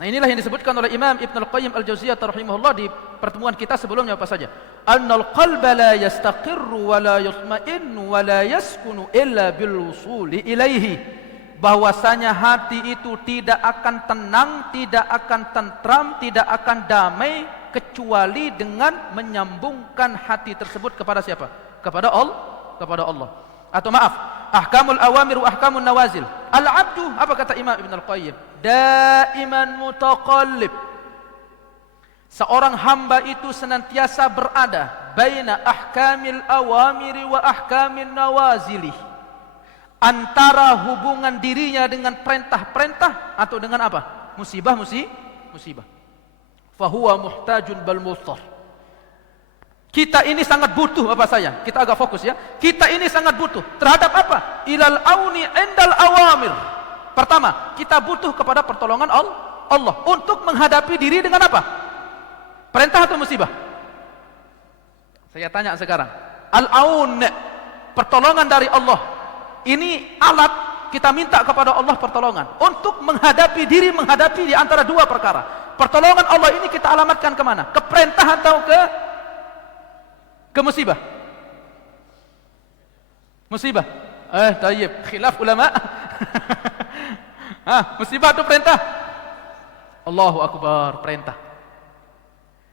Nah inilah yang disebutkan oleh Imam Ibn Al-Qayyim Al-Jauziyah rahimahullah di pertemuan kita sebelumnya apa saja? Annal qalba la yastaqirru wa la yutma'innu wa la yaskunu illa bil wusuli ilaihi. Bahwasanya hati itu tidak akan tenang, tidak akan tentram, tidak akan damai kecuali dengan menyambungkan hati tersebut kepada siapa? Kepada Allah. Atau maaf, ahkamul awamir wa ahkamun nawazil. Al-abdu, apa kata Imam Ibn Al-Qayyim? Daiman mutaqallib. Seorang hamba itu senantiasa berada baina ahkamil awamiri wa ahkamin nawazili. Antara hubungan dirinya dengan perintah-perintah atau dengan apa? Musibah. Fahuwa muhtajun bal mustar. Kita ini sangat butuh, Bapak saya. Kita agak fokus ya. Kita ini sangat butuh terhadap apa? Ilal auni indal awamir. Pertama, kita butuh kepada pertolongan Allah untuk menghadapi diri dengan apa? Perintah atau musibah? Saya tanya sekarang. Al-aun, pertolongan dari Allah. Ini alat kita minta kepada Allah pertolongan untuk menghadapi diri, menghadapi di antara dua perkara. Pertolongan Allah ini kita alamatkan kemana? Ke perintah atau ke musibah? Musibah. Tayyib, khilaf ulama. Musibah atau perintah? Allahu Akbar, perintah.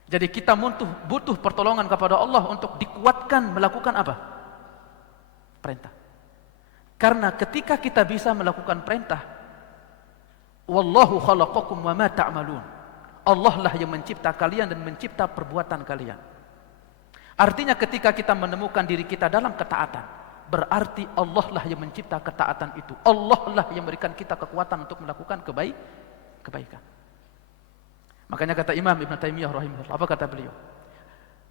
Jadi kita butuh pertolongan kepada Allah untuk dikuatkan melakukan apa? Perintah. Karena ketika kita bisa melakukan perintah, wallahu khalaqakum wa ma ta'malun. Allah lah yang mencipta kalian dan mencipta perbuatan kalian. Artinya ketika kita menemukan diri kita dalam ketaatan, berarti Allah lah yang mencipta ketaatan itu. Allah lah yang memberikan kita kekuatan untuk melakukan kebaikan. Makanya kata Imam Ibn Taimiyah rahimahullah, apa kata beliau?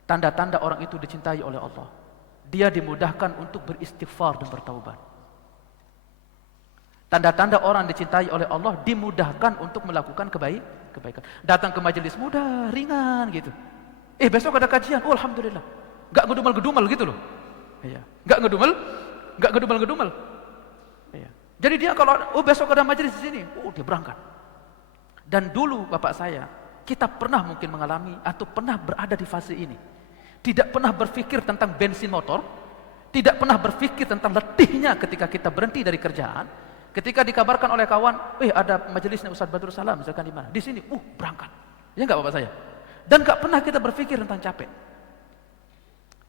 Tanda-tanda orang itu dicintai oleh Allah. Dia dimudahkan untuk beristighfar dan bertaubat. Tanda-tanda orang dicintai oleh Allah, dimudahkan untuk melakukan kebaikan. Datang ke majelis mudah, ringan gitu. Besok ada kajian, oh alhamdulillah. Enggak ngedumel-gedumel gitu loh. Iya. Enggak ngedumel-gedumel. Iya. Jadi dia kalau besok ada majelis di sini, dia berangkat. Dan dulu bapak saya, kita pernah mungkin mengalami atau pernah berada di fase ini. Tidak pernah berpikir tentang bensin motor, tidak pernah berpikir tentang letihnya ketika kita berhenti dari kerjaan. Ketika dikabarkan oleh kawan, ada majelisnya Ustaz Badrul Salam misalkan di mana? Di sini, berangkat. Ya enggak bapak saya? Dan enggak pernah kita berpikir tentang capek.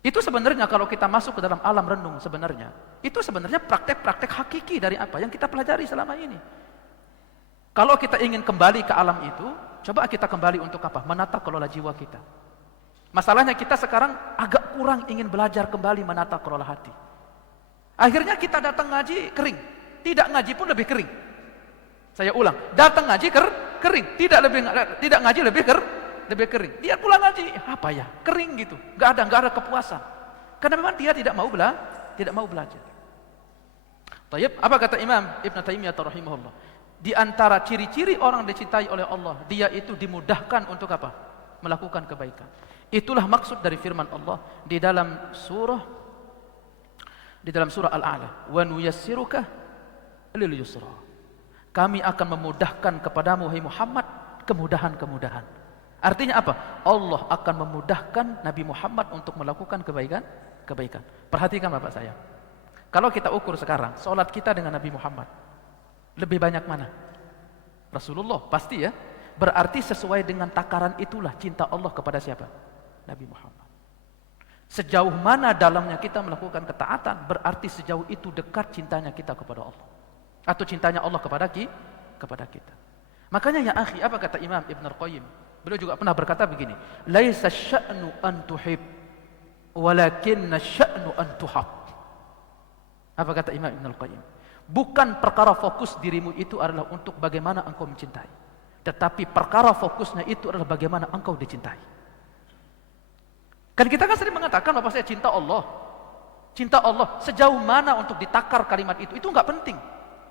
Itu sebenarnya kalau kita masuk ke dalam alam renung sebenarnya, itu sebenarnya praktek-praktek hakiki dari apa yang kita pelajari selama ini. Kalau kita ingin kembali ke alam itu, coba kita kembali untuk apa? Menata kelola jiwa kita. Masalahnya kita sekarang agak kurang ingin belajar kembali menata kelola hati. Akhirnya kita datang ngaji kering, tidak ngaji pun lebih kering. Saya ulang, datang ngaji kering, tidak ngaji lebih kering. Dia pulang ngaji, apa ya? Kering gitu, nggak ada kepuasan. Karena memang dia tidak mau belajar. Tayyib, apa kata Imam Ibn Taimiyah rahimahullah? Di antara ciri-ciri orang dicintai oleh Allah, dia itu dimudahkan untuk apa? Melakukan kebaikan. Itulah maksud dari firman Allah di dalam surah Al-A'la, wa nuyassiruka lil yusra. Kami akan memudahkan kepadamu wahai Muhammad kemudahan-kemudahan. Artinya apa? Allah akan memudahkan Nabi Muhammad untuk melakukan kebaikan. Perhatikan bapak saya. Kalau kita ukur sekarang salat kita dengan Nabi Muhammad, lebih banyak mana? Rasulullah, pasti ya. Berarti sesuai dengan takaran itulah cinta Allah kepada siapa? Nabi Muhammad. Sejauh mana dalamnya kita melakukan ketaatan, berarti sejauh itu dekat cintanya kita kepada Allah. Atau cintanya Allah kepada kita. Makanya ya akhi, apa kata Imam Ibn Al-Qayyim? Beliau juga pernah berkata begini, laisa sya'nu an tuhib, walakinna sya'nu an tuhab. Apa kata Imam Ibn Al-Qayyim? Bukan perkara fokus dirimu itu adalah untuk bagaimana engkau mencintai, tetapi perkara fokusnya itu adalah bagaimana engkau dicintai. Kan kita kan sering mengatakan bahwa saya cinta Allah. Cinta Allah, sejauh mana untuk ditakar kalimat itu enggak penting.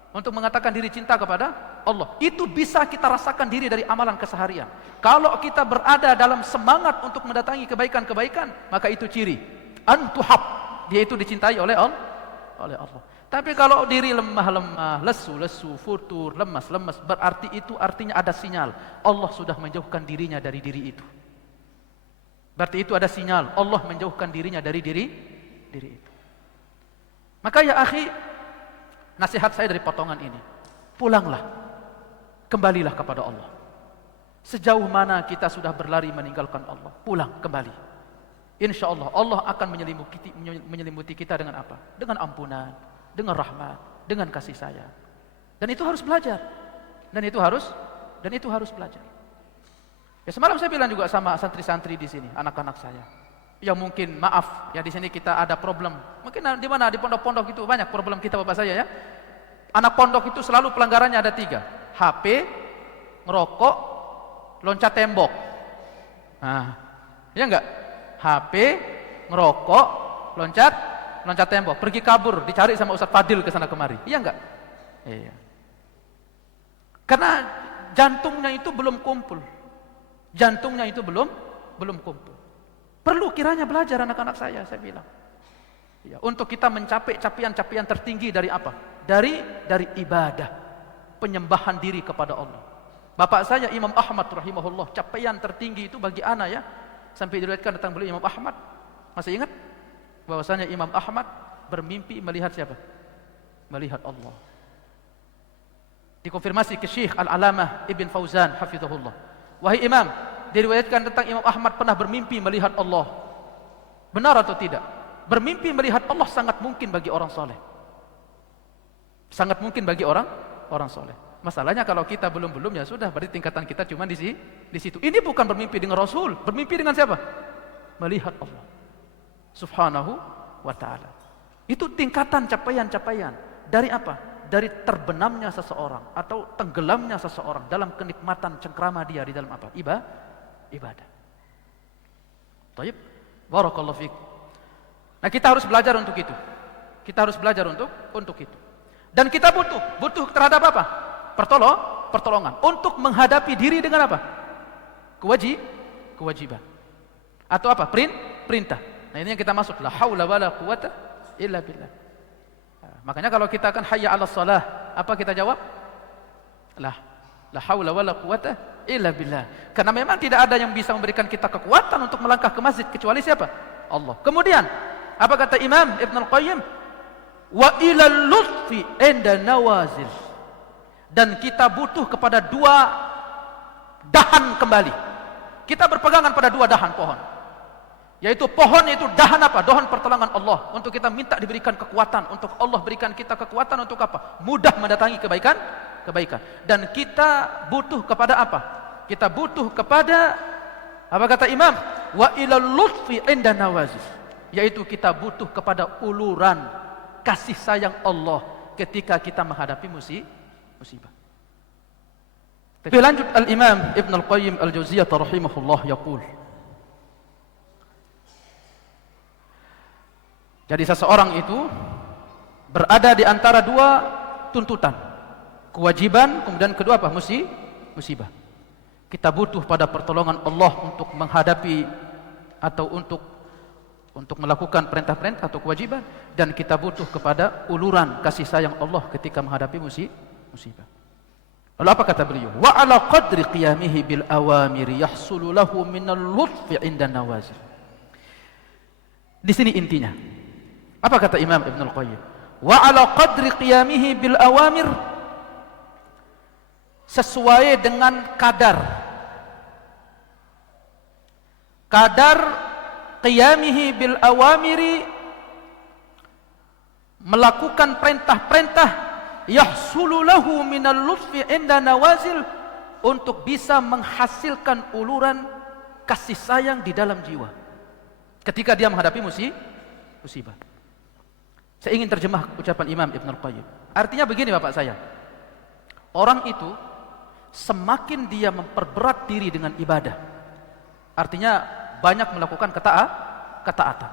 Untuk mengatakan diri cinta kepada Allah, itu bisa kita rasakan diri dari amalan keseharian. Kalau kita berada dalam semangat untuk mendatangi kebaikan-kebaikan, maka itu ciri antuhab, dia itu dicintai oleh Allah. Tapi kalau diri lemah-lemah, lesu-lesu, futur, lemas-lemas, berarti itu artinya ada sinyal Allah sudah menjauhkan dirinya dari diri itu. Berarti itu ada sinyal Allah menjauhkan dirinya dari diri itu. Maka ya akhi, nasihat saya dari potongan ini, pulanglah, kembalilah kepada Allah. Sejauh mana kita sudah berlari meninggalkan Allah, pulang kembali. Insya Allah Allah akan menyelimuti kita dengan apa? Dengan ampunan, dengan rahmat, dengan kasih sayang. Dan itu harus belajar. Dan itu harus belajar. Ya semalam saya bilang juga sama santri-santri di sini, anak-anak saya. yang mungkin maaf ya di sini kita ada problem. Mungkin di mana di pondok-pondok itu banyak problem kita Bapak saya ya. Anak pondok itu selalu pelanggarannya ada 3. HP, ngerokok, loncat tembok. Nah, ya enggak? HP, ngerokok, loncat tembok, pergi kabur, dicari sama Ustaz Fadil ke sana kemari. Iya enggak? Iya. Karena jantungnya itu belum kumpul. Jantungnya itu belum kumpul. Perlu kiranya belajar anak-anak saya bilang. Ya, untuk kita mencapai capaian tertinggi dari apa? Dari ibadah, penyembahan diri kepada Allah. Bapak saya Imam Ahmad rahimahullah, capaian tertinggi itu bagi anak ya, sampai diriwayatkan tentang beliau Imam Ahmad. Masih ingat? Bahwasanya Imam Ahmad bermimpi melihat siapa? Melihat Allah. Dikonfirmasi ke Syekh Al-Alamah Ibn Fauzan hafizahullah. Wahai Imam, diriwayatkan tentang Imam Ahmad pernah bermimpi melihat Allah. Benar atau tidak? Bermimpi melihat Allah sangat mungkin bagi orang soleh. Sangat mungkin bagi orang soleh. Masalahnya kalau kita belum ya sudah, berarti tingkatan kita cuma di situ. Ini bukan bermimpi dengan Rasul, bermimpi dengan siapa? Melihat Allah Subhanahu wa ta'ala. Itu tingkatan capaian dari apa? Dari terbenamnya seseorang atau tenggelamnya seseorang dalam kenikmatan cengkrama dia di dalam apa? Ibadah. Baik, barakallahu fiik. Nah, kita harus belajar untuk itu. Kita harus belajar untuk itu. Dan kita butuh terhadap apa? Pertolongan untuk menghadapi diri dengan apa? Kewajiban. Atau apa? Perintah. Nah, ini yang kita maksud la haula wala quwata illa billah. Makanya kalau kita akan hayya 'alas shalah, apa kita jawab? La haula wala quwata illa billah. Karena memang tidak ada yang bisa memberikan kita kekuatan untuk melangkah ke masjid kecuali siapa? Allah. Kemudian, apa kata Imam Ibn Al-Qayyim? Wa ilal lutfi inda nawazil. Dan kita butuh kepada 2 dahan kembali. Kita berpegangan pada 2 dahan pohon. Yaitu pohon itu dahan apa? Dahan pertolongan Allah. Untuk kita minta diberikan kekuatan. Untuk Allah berikan kita kekuatan untuk apa? Mudah mendatangi kebaikan. Dan kita butuh kepada apa? Kita butuh kepada apa kata Imam? Wa ilal lutfi inda nawazil. Yaitu kita butuh kepada uluran kasih sayang Allah ketika kita menghadapi musibah. Lebih lanjut Al-Imam Ibn Al-Qayyim Al-Jauziyah rahimahullah yaqul. Jadi seseorang itu berada di antara 2 tuntutan. Kewajiban, kemudian kedua apa? Musibah. Kita butuh pada pertolongan Allah untuk menghadapi atau untuk melakukan perintah-perintah atau kewajiban, dan kita butuh kepada uluran kasih sayang Allah ketika menghadapi musibah. Lalu apa kata beliau? Wa ala qadri qiyamihi bil awamiri yahsulu lahu minal lutfi inda nawazil. Di sini intinya. Apa kata Imam Ibn Al-Qayyim? Wa ala qadri qiyamihi bil awamir, sesuai dengan kadar qiyamihi bil awamiri, melakukan perintah-perintah, yahsulu lahu minal lutfi inda nawazil, untuk bisa menghasilkan uluran kasih sayang di dalam jiwa ketika dia menghadapi musibah. Saya ingin terjemah ucapan Imam Ibn Al-Qayyim. Artinya begini Bapak saya, orang itu semakin dia memperberat diri dengan ibadah, artinya banyak melakukan ketaatan,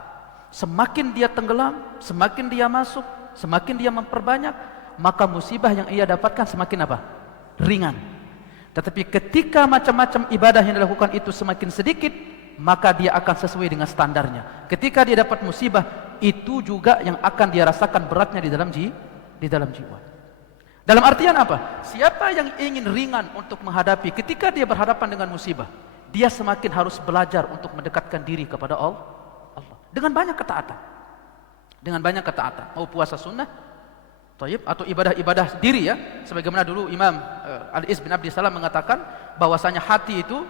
semakin dia tenggelam, semakin dia masuk, semakin dia memperbanyak, maka musibah yang ia dapatkan semakin apa? Ringan. Tetapi ketika macam-macam ibadah yang dilakukan itu semakin sedikit, maka dia akan sesuai dengan standarnya. Ketika dia dapat musibah, itu juga yang akan dia rasakan beratnya di dalam jiwa. Dalam artian apa? Siapa yang ingin ringan untuk menghadapi ketika dia berhadapan dengan musibah, dia semakin harus belajar untuk mendekatkan diri kepada Allah dengan banyak ketaatan. Mau puasa sunnah, taib, atau ibadah-ibadah diri ya. Sebagaimana dulu Imam Al-Iz bin Abdi Salam mengatakan bahwasanya hati itu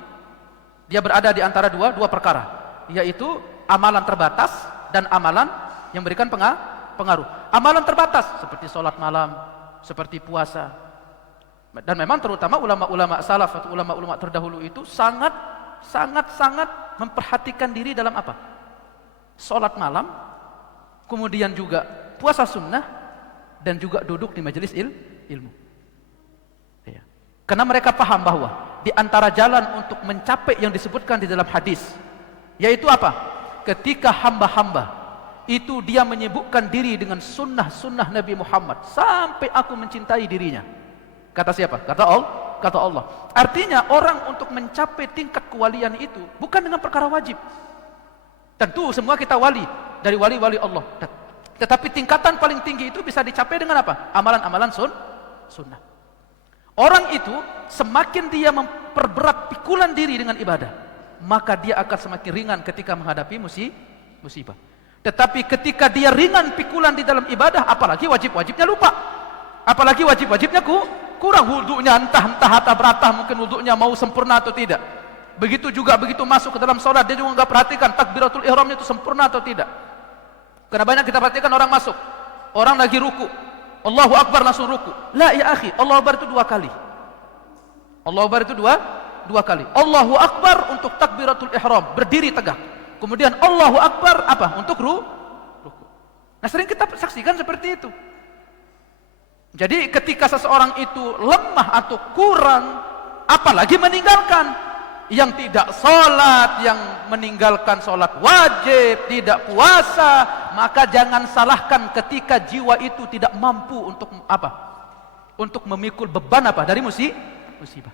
dia berada di antara dua perkara, yaitu amalan terbatas dan amalan yang memberikan pengaruh. Amalan terbatas seperti sholat malam, seperti puasa. Dan memang terutama ulama-ulama salaf atau ulama-ulama terdahulu itu sangat memperhatikan diri dalam apa? sholat malam, kemudian juga puasa sunnah, dan juga duduk di majelis ilmu. Ya. Karena mereka paham bahwa di antara jalan untuk mencapai yang disebutkan di dalam hadis, yaitu apa? Ketika hamba-hamba itu dia menyibukkan diri dengan sunnah-sunnah Nabi Muhammad sampai aku mencintai dirinya. Kata siapa? Kata Allah. Artinya orang untuk mencapai tingkat kewalian itu bukan dengan perkara wajib. Tentu semua kita wali dari wali-wali Allah. Tetapi tingkatan paling tinggi itu bisa dicapai dengan apa? Amalan-amalan sunnah. Orang itu semakin dia memperberat pikulan diri dengan ibadah, maka dia akan semakin ringan ketika menghadapi musibah. Tetapi ketika dia ringan pikulan di dalam ibadah, apalagi wajib-wajibnya lupa, apalagi wajib-wajibnya kurang, wudunya entah hata-berata, mungkin wudunya mau sempurna atau tidak. Begitu juga begitu masuk ke dalam sholat, dia juga nggak perhatikan takbiratul ihramnya itu sempurna atau tidak. Karena banyak kita perhatikan orang masuk, orang lagi ruku, Allahu Akbar langsung ruku. La ya akhi, Allahu Akbar itu 2 kali. Allahu Akbar itu dua kali. Allahu Akbar untuk takbiratul ihram, berdiri tegak. Kemudian Allahu Akbar apa? Untuk ruku. Nah, sering kita saksikan seperti itu. Jadi ketika seseorang itu lemah atau kurang, apalagi meninggalkan, yang tidak sholat, yang meninggalkan sholat wajib, tidak puasa, maka jangan salahkan ketika jiwa itu tidak mampu untuk apa? Untuk memikul beban apa? Dari musibah.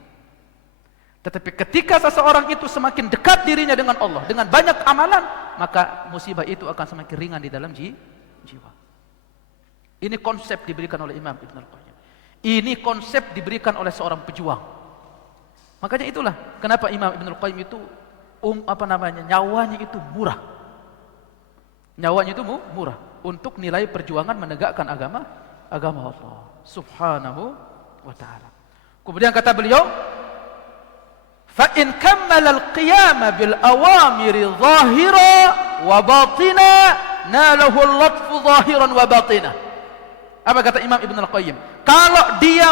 Tetapi ketika seseorang itu semakin dekat dirinya dengan Allah, dengan banyak amalan, maka musibah itu akan semakin ringan di dalam jiwa. Ini konsep diberikan oleh Imam Ibn Al-Qayyim. Ini konsep diberikan oleh seorang pejuang. Makanya itulah kenapa Imam Ibn Al-Qayyim itu nyawanya itu murah. Nyawanya itu murah untuk nilai perjuangan menegakkan agama Allah Subhanahu wa taala. Kemudian kata beliau, فَإِنْ كَمَّلَ الْقِيَامَ بِالْأَوَامِرِ ظَاهِرًا وَبَاطِنًا نَالَهُ اللَّطْفُ ظَاهِرًا وَبَاطِنًا. Apa kata Imam Ibn Al-Qayyim? Kalau dia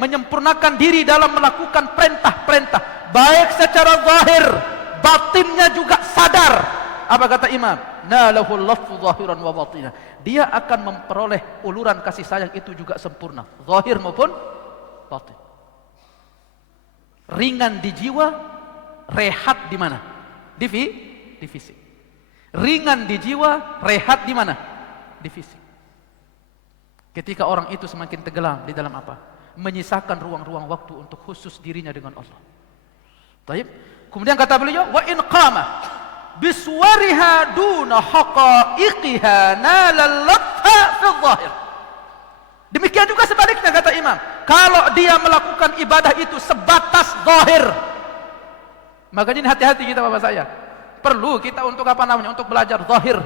menyempurnakan diri dalam melakukan perintah-perintah, baik secara zahir, batinnya juga sadar. Apa kata Imam? نَالَهُ اللَّطْفُ ظَاهِرًا وَبَاطِنًا. Dia akan memperoleh uluran kasih sayang itu juga sempurna, zahir maupun batin. Ringan di jiwa, rehat di mana? Di fisik. Ringan di jiwa, rehat di mana? Di fisik. Ketika orang itu semakin tenggelam di dalam apa? Menyisakan ruang-ruang waktu untuk khusus dirinya dengan Allah. Baik. Kemudian kata beliau, wa in qama biswariha duna haqa'iqiha nala latha fi dhahir. Demikian juga sebaliknya kata Imam, kalau dia melakukan ibadah itu sebatas zahir, makanya ini hati-hati kita Bapak saya. Perlu kita untuk untuk belajar zahir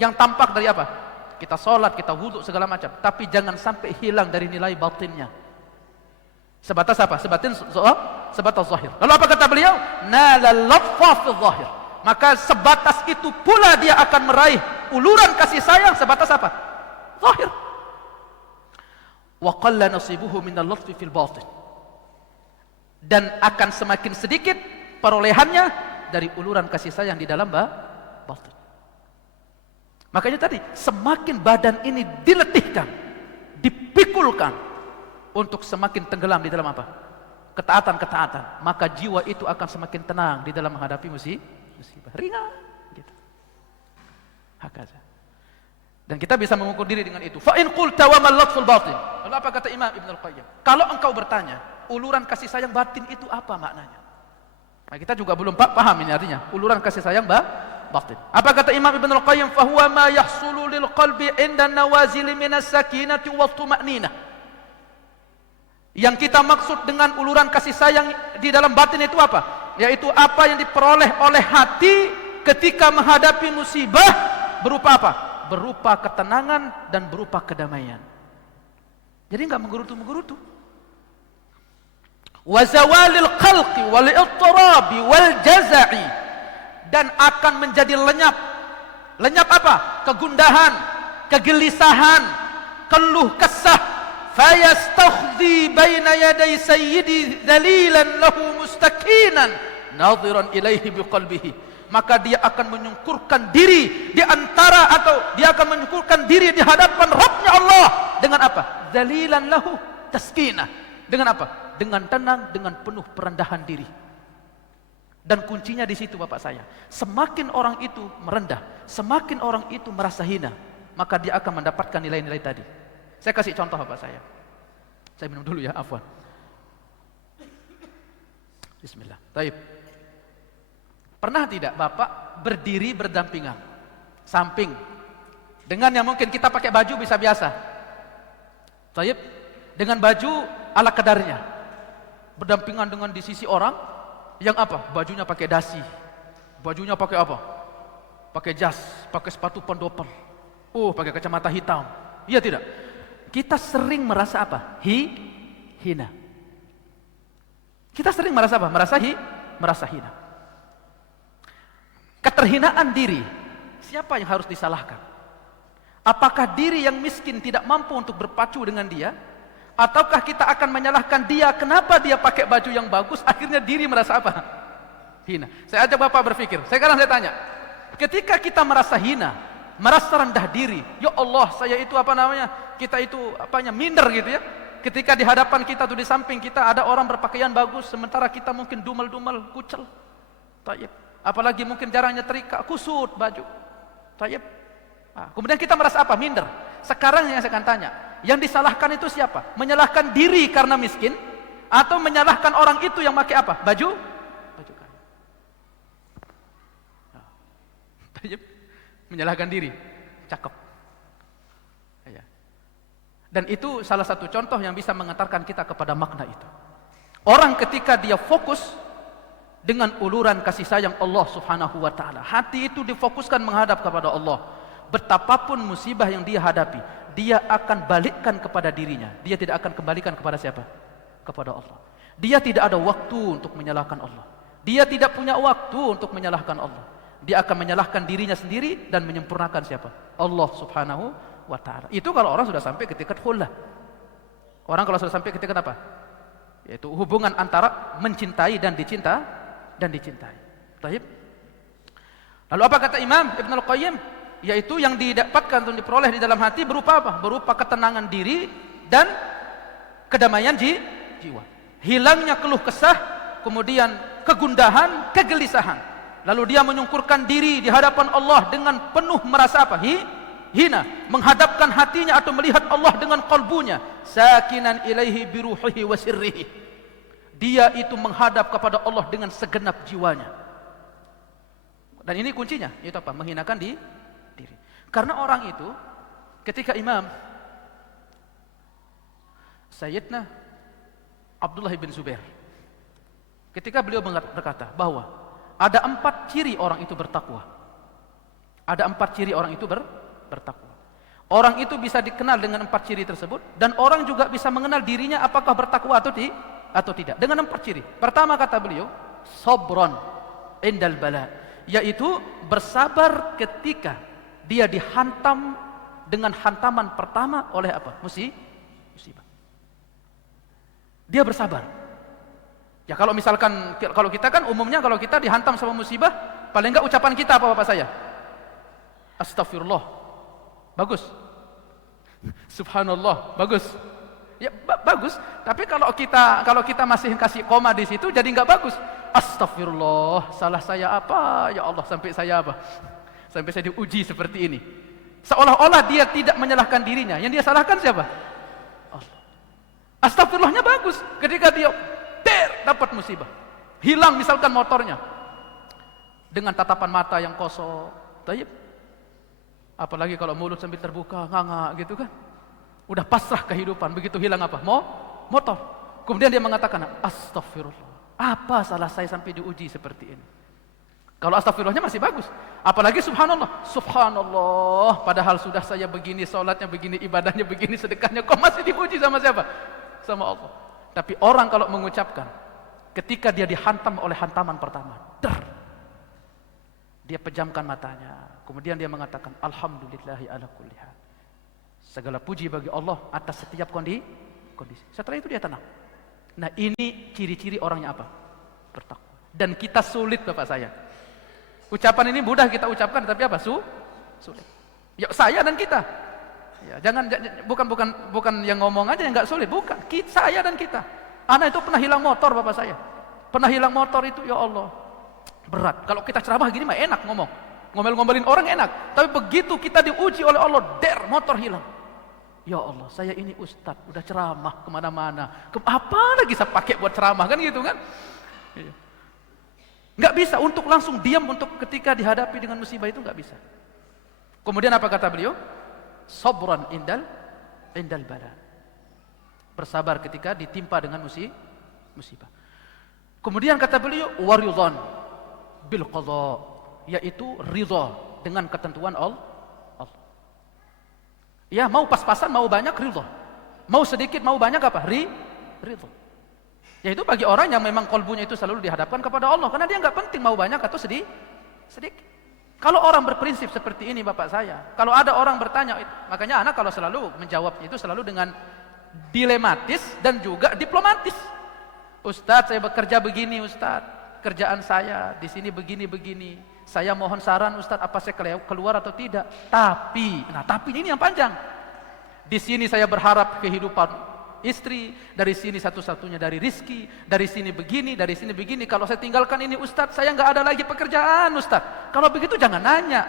yang tampak dari apa? Kita sholat, kita wudhu segala macam, tapi jangan sampai hilang dari nilai batinnya. Sebatas apa? Sebatas zahir. Lalu apa kata beliau? Nalal latfa fi zahir. Maka sebatas itu pula dia akan meraih uluran kasih sayang sebatas apa? Zahir. Wa qalla nasibuhu minal latfi fil batin. Dan akan semakin sedikit perolehannya dari uluran kasih sayang di dalam batin. Makanya tadi semakin badan ini diletihkan, dipikulkan untuk semakin tenggelam di dalam apa? Ketaatan-ketaatan, maka jiwa itu akan semakin tenang di dalam menghadapi musibah. Ringan gitu. Hakaza. Dan kita bisa mengukur diri dengan itu. Fa in qulta wa mal latful batin. Lalu apa kata Imam Ibn Al-Qayyim? Kalau engkau bertanya, uluran kasih sayang batin itu apa maknanya? Nah, kita juga belum paham ini artinya. Uluran kasih sayang batin. Apa kata Imam Ibn Al-Qayyim? Fa huwa ma yahsulu lil qalbi 'inda nawazil minas sakinati wa tuma'ninah. Yang kita maksud dengan uluran kasih sayang di dalam batin itu apa? Yaitu apa yang diperoleh oleh hati ketika menghadapi musibah berupa apa? Berupa ketenangan dan berupa kedamaian. Jadi enggak menggerutu-menggerutu. Wa zawalil khalqi wal ittirabi wal jaza'i, dan akan menjadi lenyap. Lenyap apa? Kegundahan, kegelisahan, keluh kesah. Fayastakhzi baina yaday sayyidi dhalilan lahu mustakinan nadhiran ilaihi biqalbihi. maka dia akan menyungkurkan diri di antara, atau dia akan menyungkurkan diri di hadapan Rabbnya Allah dengan apa? Dalilan lahu taskinah. Dengan apa? Dengan tenang, dengan penuh perendahan diri. Dan kuncinya di situ Bapak saya. Semakin orang itu merendah, semakin orang itu merasa hina, maka dia akan mendapatkan nilai-nilai tadi. Saya kasih contoh Bapak saya. Saya minum dulu ya, afwan. Bismillah. Taib. Pernah tidak Bapak berdiri berdampingan, samping, dengan yang mungkin kita pakai baju bisa biasa, taib, dengan baju ala kadarnya, berdampingan dengan di sisi orang yang apa? Bajunya pakai dasi, bajunya pakai apa? Pakai jas, pakai sepatu pendopel, pakai kacamata hitam. Iya tidak? Kita sering merasa apa? Hina. Kita sering merasa apa? Merasa hina. Keterhinaan diri, siapa yang harus disalahkan? Apakah diri yang miskin tidak mampu untuk berpacu dengan dia? Ataukah kita akan menyalahkan dia, kenapa dia pakai baju yang bagus, akhirnya diri merasa apa? Hina. Saya ajak Bapak berpikir, sekarang saya tanya, ketika kita merasa hina, merasa rendah diri, ya Allah, saya itu kita itu minder gitu ya. Ketika di hadapan kita tuh, di samping kita ada orang berpakaian bagus, sementara kita mungkin dumel-dumel, kucel. Tayyib. Apalagi mungkin jarang nyetrika, kusut baju. Tayyib. Kemudian kita merasa apa? Minder. Sekarang yang saya akan tanya, yang disalahkan itu siapa? Menyalahkan diri karena miskin, atau menyalahkan orang itu yang pakai apa? Baju kan. Tayyib. Menyalahkan diri. Cakep. Ya. Dan itu salah satu contoh yang bisa mengantarkan kita kepada makna itu. Orang ketika dia fokus dengan uluran kasih sayang Allah Subhanahu wa taala, hati itu difokuskan menghadap kepada Allah. Betapapun musibah yang dia hadapi, dia akan balikkan kepada dirinya. Dia tidak akan kembalikan kepada siapa? Kepada Allah. Dia tidak ada waktu untuk menyalahkan Allah. Dia tidak punya waktu untuk menyalahkan Allah. Dia akan menyalahkan dirinya sendiri dan menyempurnakan siapa? Allah Subhanahu wa taala. Itu kalau orang sudah sampai ke tingkat khullah. Orang kalau sudah sampai ke tingkat apa? Yaitu hubungan antara mencintai dan dicintai. Baik. Lalu apa kata Imam Ibn Al-Qayyim? Yaitu yang didapatkan atau diperoleh di dalam hati berupa apa? Berupa ketenangan diri dan kedamaian jiwa. Hilangnya keluh kesah, kemudian kegundahan, kegelisahan. Lalu dia menyungkurkan diri di hadapan Allah dengan penuh merasa apa? Hina, menghadapkan hatinya atau melihat Allah dengan kalbunya, sakinan ilaihi biruhihi wa sirrihi. Dia itu menghadap kepada Allah dengan segenap jiwanya. Dan ini kuncinya, itu apa? Menghinakan diri. Karena orang itu, ketika Imam Sayyidina Abdullah bin Zubair, ketika beliau berkata bahwa ada 4 ciri orang itu bertakwa. Ada 4 ciri orang itu bertakwa. Orang itu bisa dikenal dengan 4 ciri tersebut, dan orang juga bisa mengenal dirinya apakah bertakwa atau tidak dengan 4 ciri. Pertama kata beliau, sabron indal bala, yaitu bersabar ketika dia dihantam dengan hantaman pertama oleh apa? Musibah. Dia bersabar. Ya kalau misalkan, kalau kita kan umumnya kalau kita dihantam sama musibah, paling enggak ucapan kita apa Bapak saya? Astagfirullah. Bagus. Subhanallah. Bagus. Ya bagus, tapi kalau kita masih kasih koma di situ jadi enggak bagus. Astagfirullah, salah saya apa? Ya Allah, sampai saya apa? Sampai saya diuji seperti ini. Seolah-olah dia tidak menyalahkan dirinya, yang dia salahkan siapa? Allah. Astagfirullahnya bagus ketika dia dapat musibah. Hilang misalkan motornya. Dengan tatapan mata yang kosong. Tayyib. Apalagi kalau mulut sambil terbuka, nganga gitu kan. Udah pasrah kehidupan, begitu hilang apa? Motor. Kemudian dia mengatakan, astagfirullah. Apa salah saya sampai diuji seperti ini? Kalau astagfirullahnya masih bagus. Apalagi subhanallah. Subhanallah, padahal sudah saya begini, sholatnya begini, ibadahnya begini, sedekahnya, kok masih diuji sama siapa? Sama Allah. Tapi orang kalau mengucapkan, ketika dia dihantam oleh hantaman pertama, dia pejamkan matanya. Kemudian dia mengatakan, alhamdulillahi ala kulli hal. Segala puji bagi Allah atas setiap kondisi. Setelah itu dia tenang. Nah ini ciri-ciri orangnya apa? Bertakwa. Dan kita sulit Bapak saya. Ucapan ini mudah kita ucapkan, tapi apa? Sulit. Ya saya dan kita. Ya, bukan yang ngomong aja yang nggak sulit, bukan. Saya dan kita. Anak itu pernah hilang motor bapak saya. Pernah hilang motor itu, ya Allah. Berat. Kalau kita ceramah gini mah enak ngomong. Ngomel-ngomelin orang enak. Tapi begitu kita diuji oleh Allah, motor hilang. Ya Allah, saya ini ustadz, udah ceramah kemana-mana. Apa lagi saya pakai buat ceramah kan gitu kan? Iya. Nggak bisa untuk langsung diam untuk ketika dihadapi dengan musibah itu nggak bisa. Kemudian apa kata beliau? Sabran indal bala. Bersabar ketika ditimpa dengan musibah. Kemudian kata beliau waridhan bil qadha, yaitu ridha dengan ketentuan Allah. Ya, mau pas-pasan, mau banyak ridha. Mau sedikit, mau banyak apa? Ridha. Yaitu bagi orang yang memang kolbunya itu selalu dihadapkan kepada Allah, karena dia nggak penting mau banyak atau sedikit. Kalau orang berprinsip seperti ini bapak saya, kalau ada orang bertanya, makanya anak kalau selalu menjawab itu selalu dengan dilematis dan juga diplomatis. Ustadz, saya bekerja begini Ustadz, kerjaan saya di sini begini. Saya mohon saran Ustadz, apa saya keluar atau tidak? Tapi ini yang panjang. Di sini saya berharap kehidupan istri, dari sini satu-satunya dari rizki, dari sini begini, dari sini begini. Kalau saya tinggalkan ini Ustadz, saya nggak ada lagi pekerjaan Ustadz. Kalau begitu jangan nanya.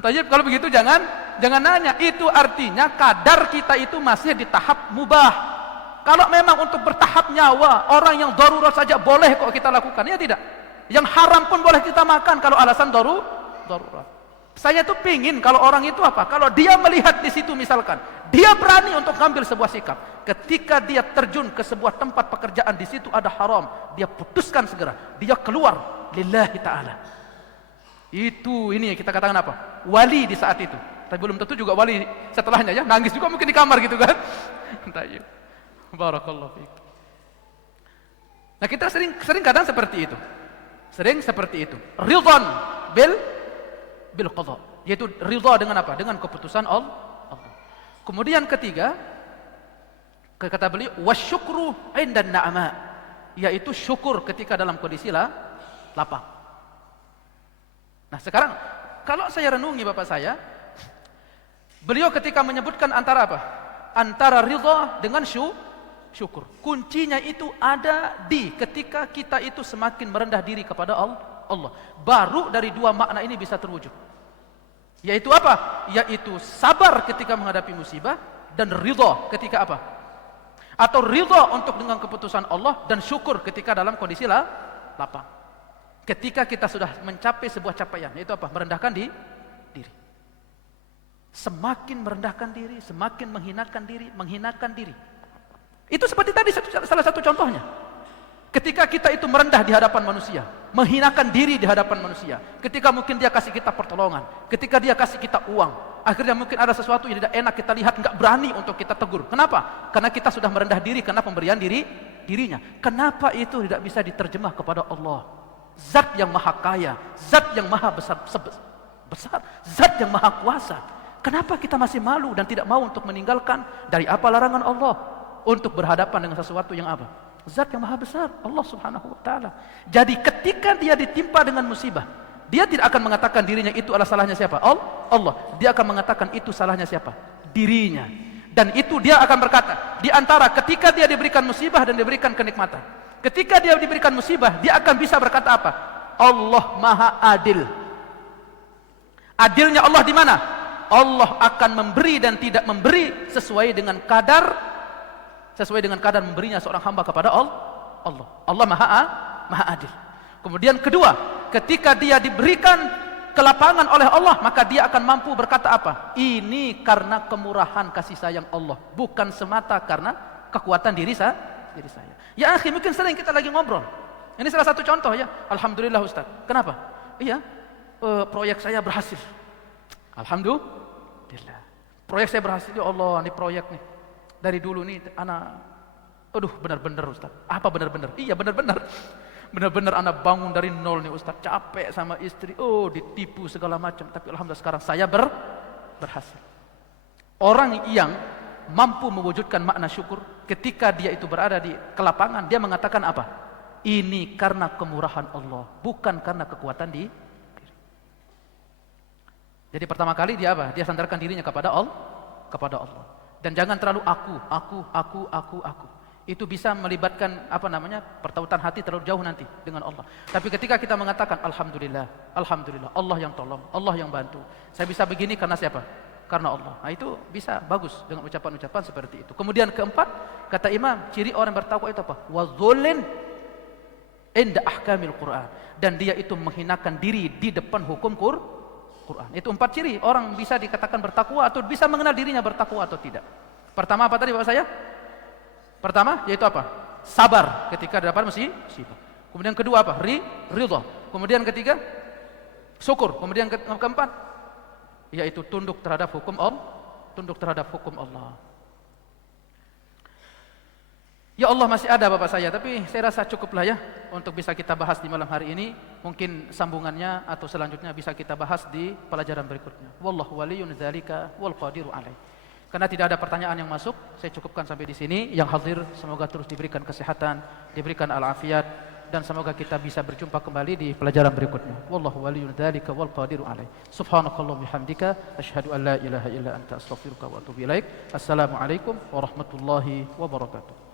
Kalau begitu jangan nanya. Itu artinya kadar kita itu masih di tahap mubah. Kalau memang untuk bertahap nyawa, orang yang darurat saja boleh kok kita lakukan, ya tidak? Yang haram pun boleh kita makan kalau alasan darurat. Saya tuh pingin kalau orang itu apa? Kalau dia melihat di situ misalkan, dia berani untuk ngambil sebuah sikap. Ketika dia terjun ke sebuah tempat pekerjaan, di situ ada haram, dia putuskan segera, dia keluar lillahi ta'ala. Ini kita katakan apa? Wali di saat itu. Tapi belum tentu juga wali setelahnya ya, nangis juga mungkin di kamar gitu kan. Barakallahu fiik. Nah, kita sering kadang seperti itu. Ridwan bil qadha, yaitu ridha dengan apa? Dengan keputusan Allah. Kemudian ketiga, kata beliau wasyukru indan na'ma, yaitu syukur ketika dalam kondisi lapang. Nah, sekarang kalau saya renungi bapak saya, beliau ketika menyebutkan antara apa? Antara ridha dengan syukur. Kuncinya itu ada di ketika kita itu semakin merendah diri kepada Allah. Baru dari dua makna ini bisa terwujud. Yaitu apa? Yaitu sabar ketika menghadapi musibah dan ridha ketika apa? Atau ridha untuk dengan keputusan Allah dan syukur ketika dalam kondisi lapang. Ketika kita sudah mencapai sebuah capaian, yaitu apa? Merendahkan diri. Semakin merendahkan diri, semakin menghinakan diri. Itu seperti tadi salah satu contohnya. Ketika kita itu merendah di hadapan manusia, menghinakan diri di hadapan manusia, ketika mungkin dia kasih kita pertolongan, ketika dia kasih kita uang, akhirnya mungkin ada sesuatu yang tidak enak kita lihat, nggak berani untuk kita tegur. Kenapa? Karena kita sudah merendah diri karena pemberian dirinya. Kenapa itu tidak bisa diterjemah kepada Allah? Zat yang maha kaya, zat yang maha besar, zat yang maha kuasa. Kenapa kita masih malu dan tidak mau untuk meninggalkan dari apa larangan Allah untuk berhadapan dengan sesuatu yang apa? Zat yang maha besar, Allah subhanahu wa ta'ala. Jadi ketika dia ditimpa dengan musibah, dia tidak akan mengatakan dirinya itu adalah salahnya siapa? Allah. Dia akan mengatakan itu salahnya siapa? Dirinya. Dan itu dia akan berkata, di antara ketika dia diberikan musibah dan diberikan kenikmatan, ketika dia diberikan musibah, dia akan bisa berkata apa? Allah maha adil. Adilnya Allah di mana? Allah akan memberi dan tidak memberi sesuai dengan kadar memberinya seorang hamba kepada Allah. Allah maha adil. Kemudian kedua, ketika dia diberikan kelapangan oleh Allah, maka dia akan mampu berkata apa? Ini karena kemurahan kasih sayang Allah, bukan semata karena kekuatan diri saya. Ya akhi, mungkin sering kita lagi ngobrol. Ini salah satu contoh ya. Alhamdulillah Ustaz. Kenapa? Iya, proyek saya berhasil. Alhamdulillah. Proyek saya berhasil, ya Allah, ini proyek nih. Dari dulu nih anak, benar-benar Ustaz. Apa benar-benar? Iya benar-benar. Benar-benar anak bangun dari nol nih Ustaz. Capek sama istri, ditipu segala macam. Tapi alhamdulillah sekarang saya berhasil. Orang yang mampu mewujudkan makna syukur ketika dia itu berada di kelapangan, dia mengatakan apa? Ini karena kemurahan Allah, bukan karena kekuatan diri Jadi pertama kali dia apa? Dia sandarkan dirinya kepada Allah, kepada Allah. Dan jangan terlalu aku. Itu bisa melibatkan pertautan hati terlalu jauh nanti dengan Allah. Tapi ketika kita mengatakan alhamdulillah, alhamdulillah, Allah yang tolong, Allah yang bantu. Saya bisa begini karena siapa? Karena Allah. Nah, itu bisa bagus dengan ucapan-ucapan seperti itu. Kemudian keempat, kata Imam, ciri orang bertakwa itu apa? Wadzulin inda ahkamil Quran. Dan dia itu menghinakan diri di depan hukum Quran. Itu 4 ciri orang bisa dikatakan bertakwa atau bisa mengenal dirinya bertakwa atau tidak. Pertama apa tadi Bapak saya? Pertama yaitu apa? Sabar ketika dapat musibah. Kemudian kedua apa? Ridha. Kemudian ketiga syukur. Kemudian keempat yaitu tunduk terhadap hukum Allah. Tunduk terhadap hukum Allah. Ya Allah, masih ada Bapak saya, tapi saya rasa cukuplah ya untuk bisa kita bahas di malam hari ini. Mungkin sambungannya atau selanjutnya bisa kita bahas di pelajaran berikutnya. Wallahu waliyun dzalika wal qadiru alaih. Karena tidak ada pertanyaan yang masuk, saya cukupkan sampai di sini. Yang hadir semoga terus diberikan kesehatan, diberikan al-afiat, dan semoga kita bisa berjumpa kembali di pelajaran berikutnya. Wallahu waliyun dzalika wal qadiru alaih. Subhanakallahumma bihamdika asyhadu an la ilaha illa anta astaghfiruka wa atubu ilaik. Assalamualaikum warahmatullahi wabarakatuh.